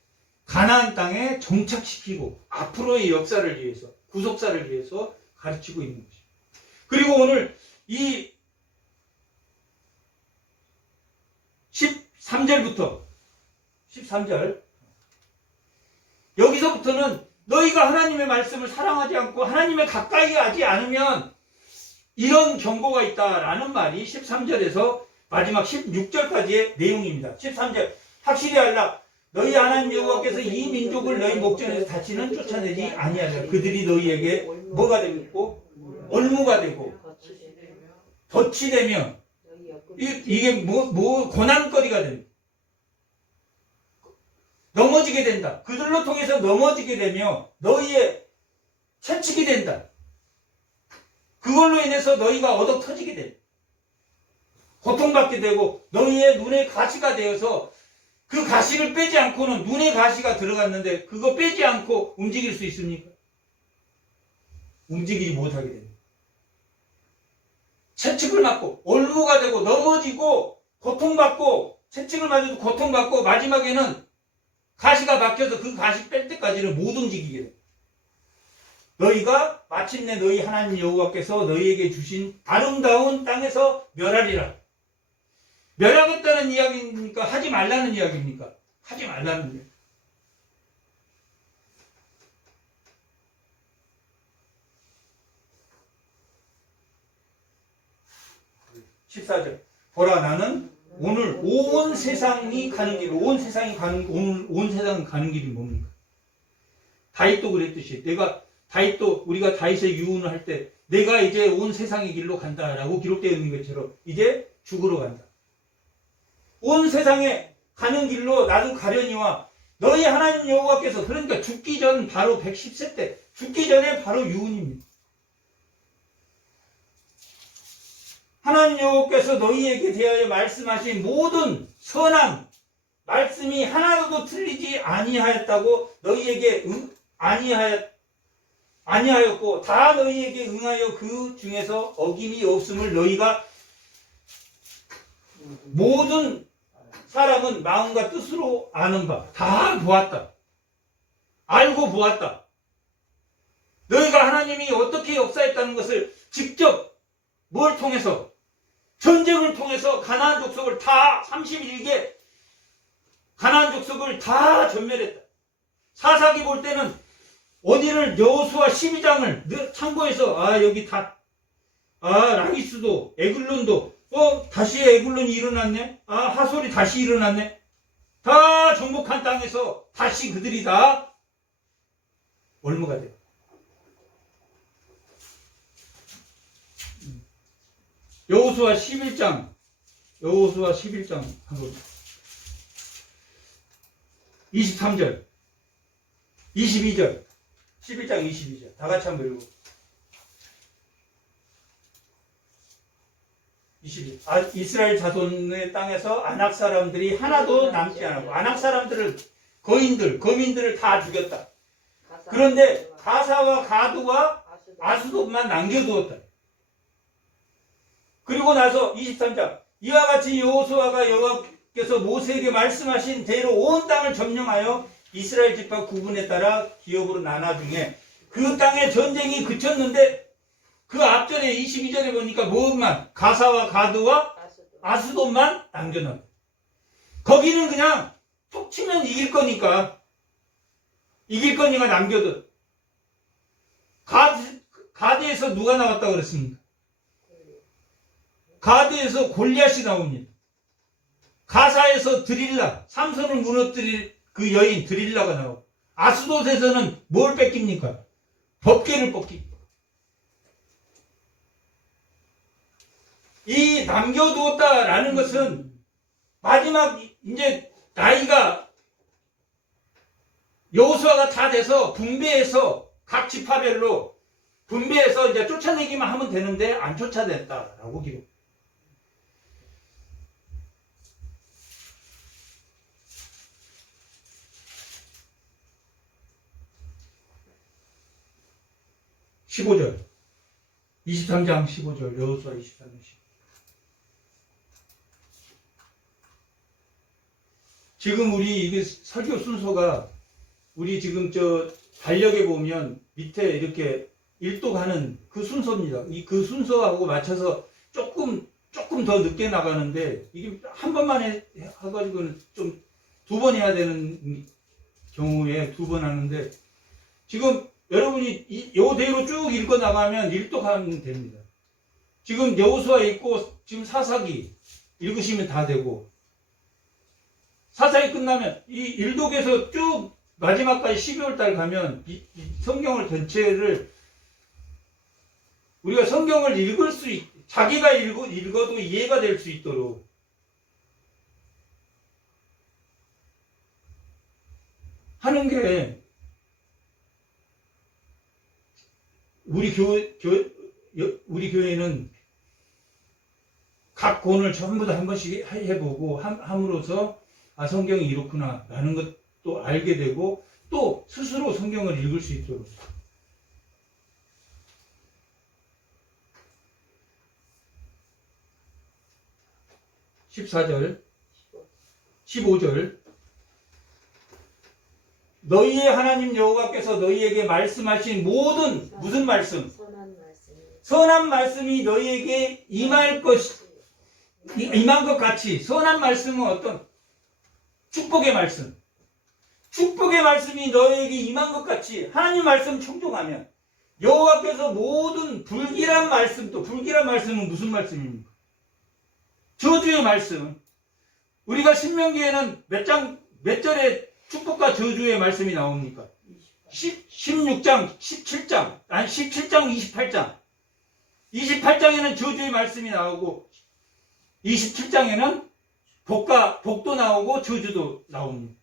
가나안 땅에 정착시키고 앞으로의 역사를 위해서, 구속사를 위해서 가르치고 있는 것입니다. 그리고 오늘 이 13절부터 13절, 여기서부터는 너희가 하나님의 말씀을 사랑하지 않고 하나님에 가까이 하지 않으면 이런 경고가 있다라는 말이 13절에서 마지막 16절까지의 내용입니다. 13절, 확실히 알라. 너희 하나님 여호와께서 이 민족을 너희 목전에서 다시는 쫓아내지 아니하리라. 그들이 너희에게 뭐가 되고 올무가 되고 덫이 되며, 이게 뭐 고난거리가 됩니다. 넘어지게 된다. 그들로 통해서 넘어지게 되며 너희의 채찍이 된다. 그걸로 인해서 너희가 얻어 터지게 된다. 고통받게 되고 너희의 눈에 가시가 되어서 그 가시를 빼지 않고는, 눈에 가시가 들어갔는데 그거 빼지 않고 움직일 수 있습니까? 움직이지 못하게 됩니다. 채찍을 맞고 올무가 되고 넘어지고 고통받고, 채찍을 맞아도 고통받고 마지막에는 가시가 막혀서 그 가시 뺄 때까지는 못 움직이게 돼. 너희가 마침내 너희 하나님 여호와께서 너희에게 주신 아름다운 땅에서 멸하리라. 멸하겠다는 이야기입니까? 하지 말라는 이야기입니까? 하지 말라는 이야기. 14절. 보라, 나는 오늘 온 세상이 가는 길, 온 세상이 가는, 오늘 온 세상이 가는 길이 뭡니까? 다윗도 그랬듯이, 다윗도 우리가 다윗의 유언을 할 때 내가 이제 온 세상의 길로 간다라고 기록되어 있는 것처럼 이제 죽으러 간다. 온 세상에 가는 길로 나도 가려니와 너희 하나님 여호와께서, 그러니까 죽기 전 바로 110세 때, 죽기 전에 바로 유언입니다. 하나님 여호와께서 너희에게 대하여 말씀하신 모든 선한 말씀이 하나도 틀리지 아니하였다고 너희에게 아니하였고 다 너희에게 응하여 그 중에서 어김이 없음을 너희가 모든 사람은 마음과 뜻으로 아는 바, 다 보았다. 알고 보았다. 너희가 하나님이 어떻게 역사했다는 것을 직접 뭘 통해서, 전쟁을 통해서 가나안 족속을 다 31개 가나안 족속을 다 전멸했다. 사사기 볼 때는 어디를 여호수아 12장을 참고해서 여기 다 라기스도 에글론도 다시 에글론이 일어났네. 하솔이 다시 일어났네. 다 정복한 땅에서 다시 그들이 다 올무가 돼. 여호수아 11장 한번 23절 22절 11장 22절 다 같이 한번 읽어. 이스라엘 자손의 땅에서 아낙 사람들이 하나도 남지 않았고 아낙 사람들을 거민들을 다 죽였다. 그런데 가사와 가두와 아수돗만 남겨두었다. 그리고 나서 23장 이와 같이 여호수아가 여호와께서 모세에게 말씀하신 대로 온 땅을 점령하여 이스라엘 지파 구분에 따라 기업으로 나눠 중에 그 땅에 전쟁이 그쳤는데 그 앞절에 22절에 보니까 뭐만 가사와 가드와 아수돗만 남겨놨다. 거기는 그냥 톡 치면 이길 거니까 남겨둬. 가드에서 누가 나왔다고 그랬습니까? 가드에서 골리앗이 나옵니다. 가사에서 드릴라, 삼손을 무너뜨릴 그 여인 드릴라가 나오고, 아스돗에서는 뭘 뺏깁니까? 법궤를 뺏깁니다. 이 남겨두었다라는 것은 마지막 이제 나이가 여호수아가 다 돼서 분배해서 각 지파별로 분배해서 이제 쫓아내기만 하면 되는데 안 쫓아냈다라고 기록. (15절) 23장 15절 여호수아 23장 15절. 지금 우리 이게 설교 순서가 우리 지금 저 달력에 보면 밑에 이렇게 일독하는 그 순서입니다. 그 순서하고 맞춰서 조금 더 늦게 나가는데 이게 한 번만 해가지고는 좀 두 번 해야 되는 경우에 두 번 하는데 지금 여러분이 요대로 쭉 읽어 나가면 일독하면 됩니다. 지금 여호수아 있고 지금 사사기 읽으시면 다 되고 사사기 끝나면 이 일독에서 쭉 마지막까지 12월 달 가면 이 성경을 전체를 우리가 성경을 읽을 수 자기가 읽어도 이해가 될 수 있도록 하는 게 우리 교회는 각 권을 전부 다 한 번씩 해보고 함으로써 아 성경이 이렇구나 라는 것도 알게 되고 또 스스로 성경을 읽을 수 있도록 14절 15절 너희의 하나님 여호와께서 너희에게 말씀하신 모든 무슨 말씀? 선한 말씀이 너희에게 임한 것 같이 선한 말씀은 어떤? 축복의 말씀. 축복의 말씀이 너희에게 임한 것 같이 하나님 말씀 청종하면 여호와께서 모든 불길한 말씀도 불길한 말씀은 무슨 말씀입니까? 저주의 말씀. 우리가 신명기에는 몇 절에 축복과 저주의 말씀이 나옵니까? 16장, 17장, 28장. 28장에는 저주의 말씀이 나오고 27장에는 복도 나오고 저주도 나옵니다.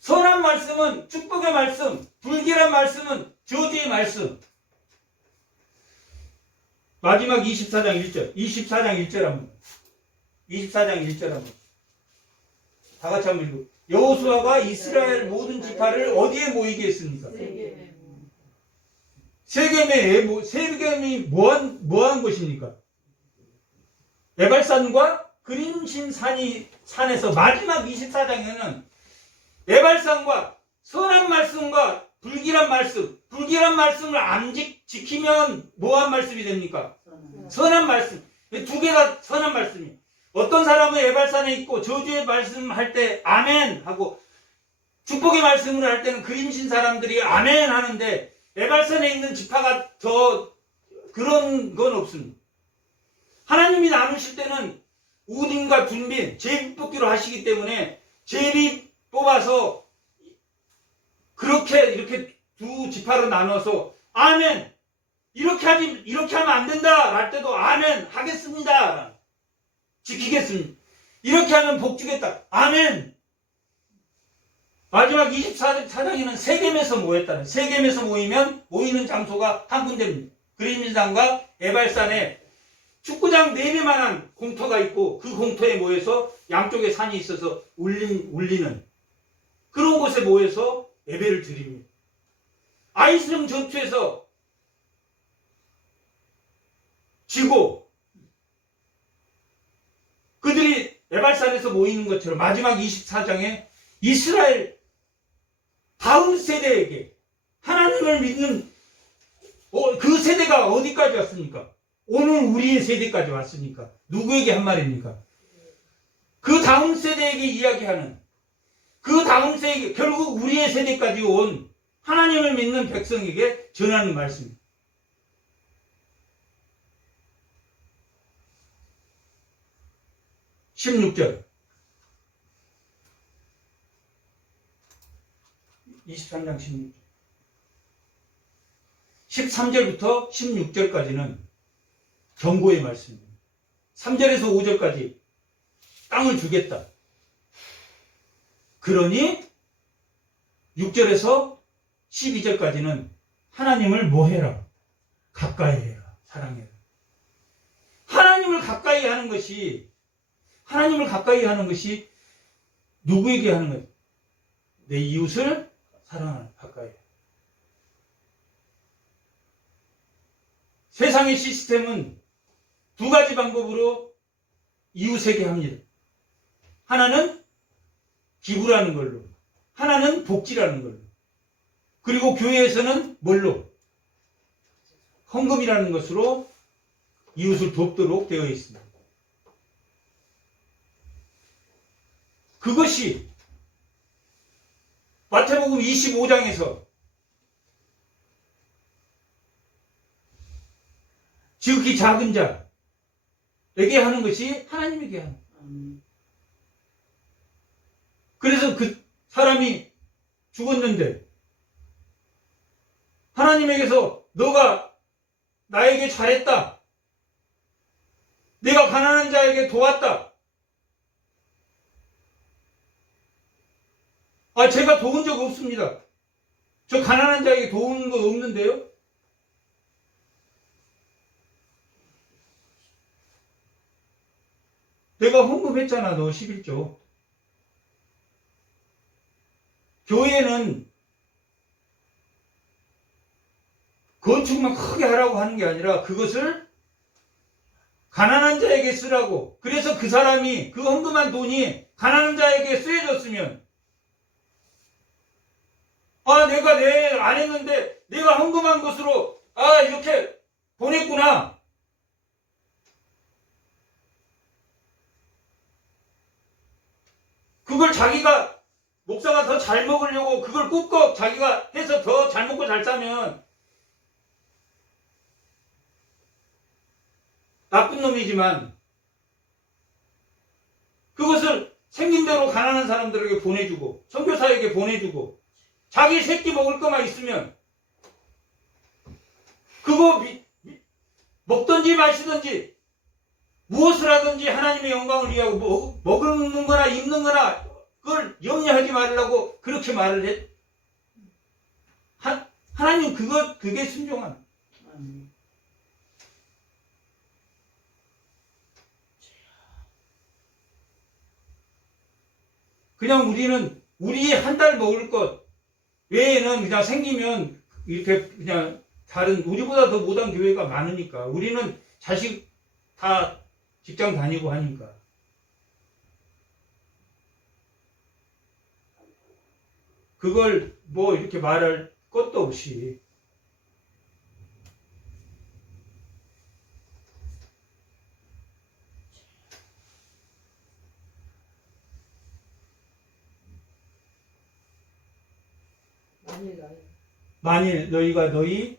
선한 말씀은 축복의 말씀, 불길한 말씀은 저주의 말씀. 마지막 24장 1절 한번. 24장 1절 한번. 다 같이 한번 읽고. 여호수아가 이스라엘 모든 지파를 어디에 모이게 했습니까? 세겜이 뭐한 곳입니까? 에발산과 그림신 산에서 마지막 24장에는 에발산과 선한 말씀과 불길한 말씀을 안 지키면 뭐한 말씀이 됩니까? 선한 말씀. 두 개가 선한 말씀이에요. 어떤 사람은 에발산에 있고 저주의 말씀할 때 아멘 하고 축복의 말씀을 할 때는 그림신 사람들이 아멘 하는데 에발산에 있는 지파가 더 그런 건 없습니다. 하나님이 나누실 때는 우림과 분빈, 제비 뽑기로 하시기 때문에 제비 뽑아서 이렇게 두 지파로 나눠서 아멘 이렇게 하면 안 된다 할 때도 아멘 하겠습니다. 지키겠습니다. 이렇게 하면 복 주겠다. 아멘. 마지막 24장에는 세겜에서 모였다는. 세겜에서 모이면 모이는 장소가 한 군데입니다. 그림산과 에발산에 축구장 4배만한 공터가 있고 그 공터에 모여서 양쪽에 산이 있어서 울리는 그런 곳에 모여서 예배를 드립니다. 아이스령 전투에서 지고 그들이 에발산에서 모이는 것처럼 마지막 24장에 이스라엘 다음 세대에게 하나님을 믿는 그 세대가 어디까지 왔습니까? 오늘 우리의 세대까지 왔으니까 누구에게 한 말입니까? 그 다음 세대에게 이야기하는 그 다음 세대 결국 우리의 세대까지 온 하나님을 믿는 백성에게 전하는 말씀입니다. 16절 23장 16절 13절부터 16절까지는 경고의 말씀입니다. 3절에서 5절까지 땅을 주겠다. 그러니 6절에서 12절까지는 하나님을 뭐 해라? 가까이 해라. 사랑해라. 하나님을 가까이 하는 것이 누구에게 하는 거예요? 내 이웃을 사랑하는 가까이. 세상의 시스템은 두 가지 방법으로 이웃에게 합니다. 하나는 기부라는 걸로, 하나는 복지라는 걸로. 그리고 교회에서는 뭘로? 헌금이라는 것으로 이웃을 돕도록 되어 있습니다. 그것이 마태복음 25장에서 지극히 작은 자에게 하는 것이 하나님에게 하는 거예요. 그래서 그 사람이 죽었는데 하나님에게서 너가 나에게 잘했다. 내가 가난한 자에게 도왔다. 제가 도운 적 없습니다. 저 가난한 자에게 도운 거 없는데요? 내가 헌금했잖아, 너 11조. 교회는 건축만 크게 하라고 하는 게 아니라 그것을 가난한 자에게 쓰라고. 그래서 그 사람이 그 헌금한 돈이 가난한 자에게 쓰여졌으면 내가 안 했는데 내가 헌금한 것으로 이렇게 보냈구나. 그걸 자기가 목사가 더 잘 먹으려고 그걸 꾹꾹 자기가 해서 더 잘 먹고 잘 사면 나쁜 놈이지만 그것을 생긴 대로 가난한 사람들에게 보내주고 선교사에게 보내주고 자기 새끼 먹을 것만 있으면 그거 먹든지 마시든지 무엇을 하든지 하나님의 영광을 위하고 먹는 거나 입는 거나 그걸 염려하지 말라고 그렇게 말을 해. 하나님 그게 순종함. 그냥 우리는 우리 한 달 먹을 것 외에는 그냥 생기면 이렇게 그냥 다른 우리보다 더 못한 교회가 많으니까 우리는 자식 다 직장 다니고 하니까 그걸 뭐 이렇게 말할 것도 없이 만일 너희가 너희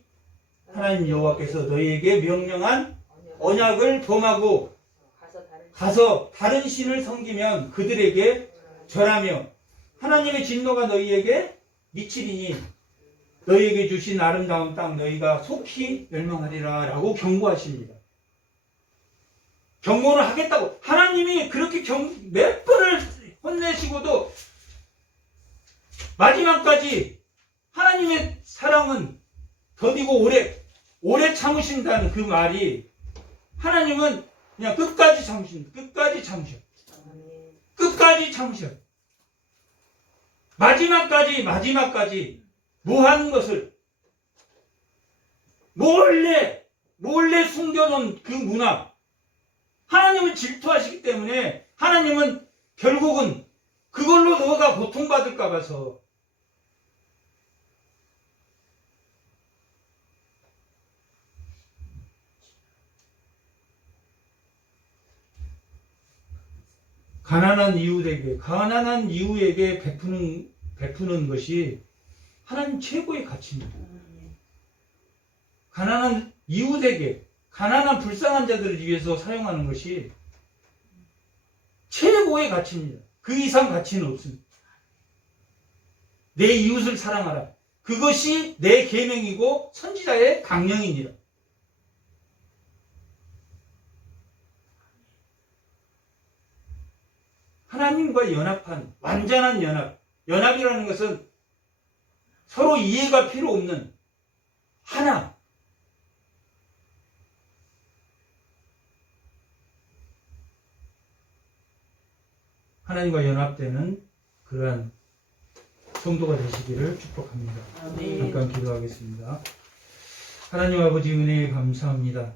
하나님 여호와께서 너희에게 명령한 언약을 범하고 가서 다른 신을 섬기면 그들에게 절하며 하나님의 진노가 너희에게 미치리니 너희에게 주신 아름다운 땅 너희가 속히 멸망하리라 라고 경고하십니다. 경고를 하겠다고 하나님이 그렇게 몇 번을 혼내시고도 마지막까지 하나님의 사랑은 더디고 오래 참으신다는 그 말이 하나님은 그냥 끝까지 참으십니다. 끝까지 참으셔. 아멘. 끝까지 참으셔. 마지막까지 무한 것을 몰래 숨겨놓은 그 문화. 하나님은 질투하시기 때문에 하나님은 결국은 그걸로 너가 고통받을까 봐서 가난한 이웃에게 베푸는 것이 하나님 최고의 가치입니다. 가난한 이웃에게, 가난한 불쌍한 자들을 위해서 사용하는 것이 최고의 가치입니다. 그 이상 가치는 없습니다. 내 이웃을 사랑하라. 그것이 내 계명이고 선지자의 강령이니라. 하나님과 연합한 완전한 연합이라는 것은 서로 이해가 필요 없는 하나. 하나님과 연합되는 그러한 성도가 되시기를 축복합니다. 아멘. 잠깐 기도하겠습니다. 하나님 아버지 은혜에 감사합니다.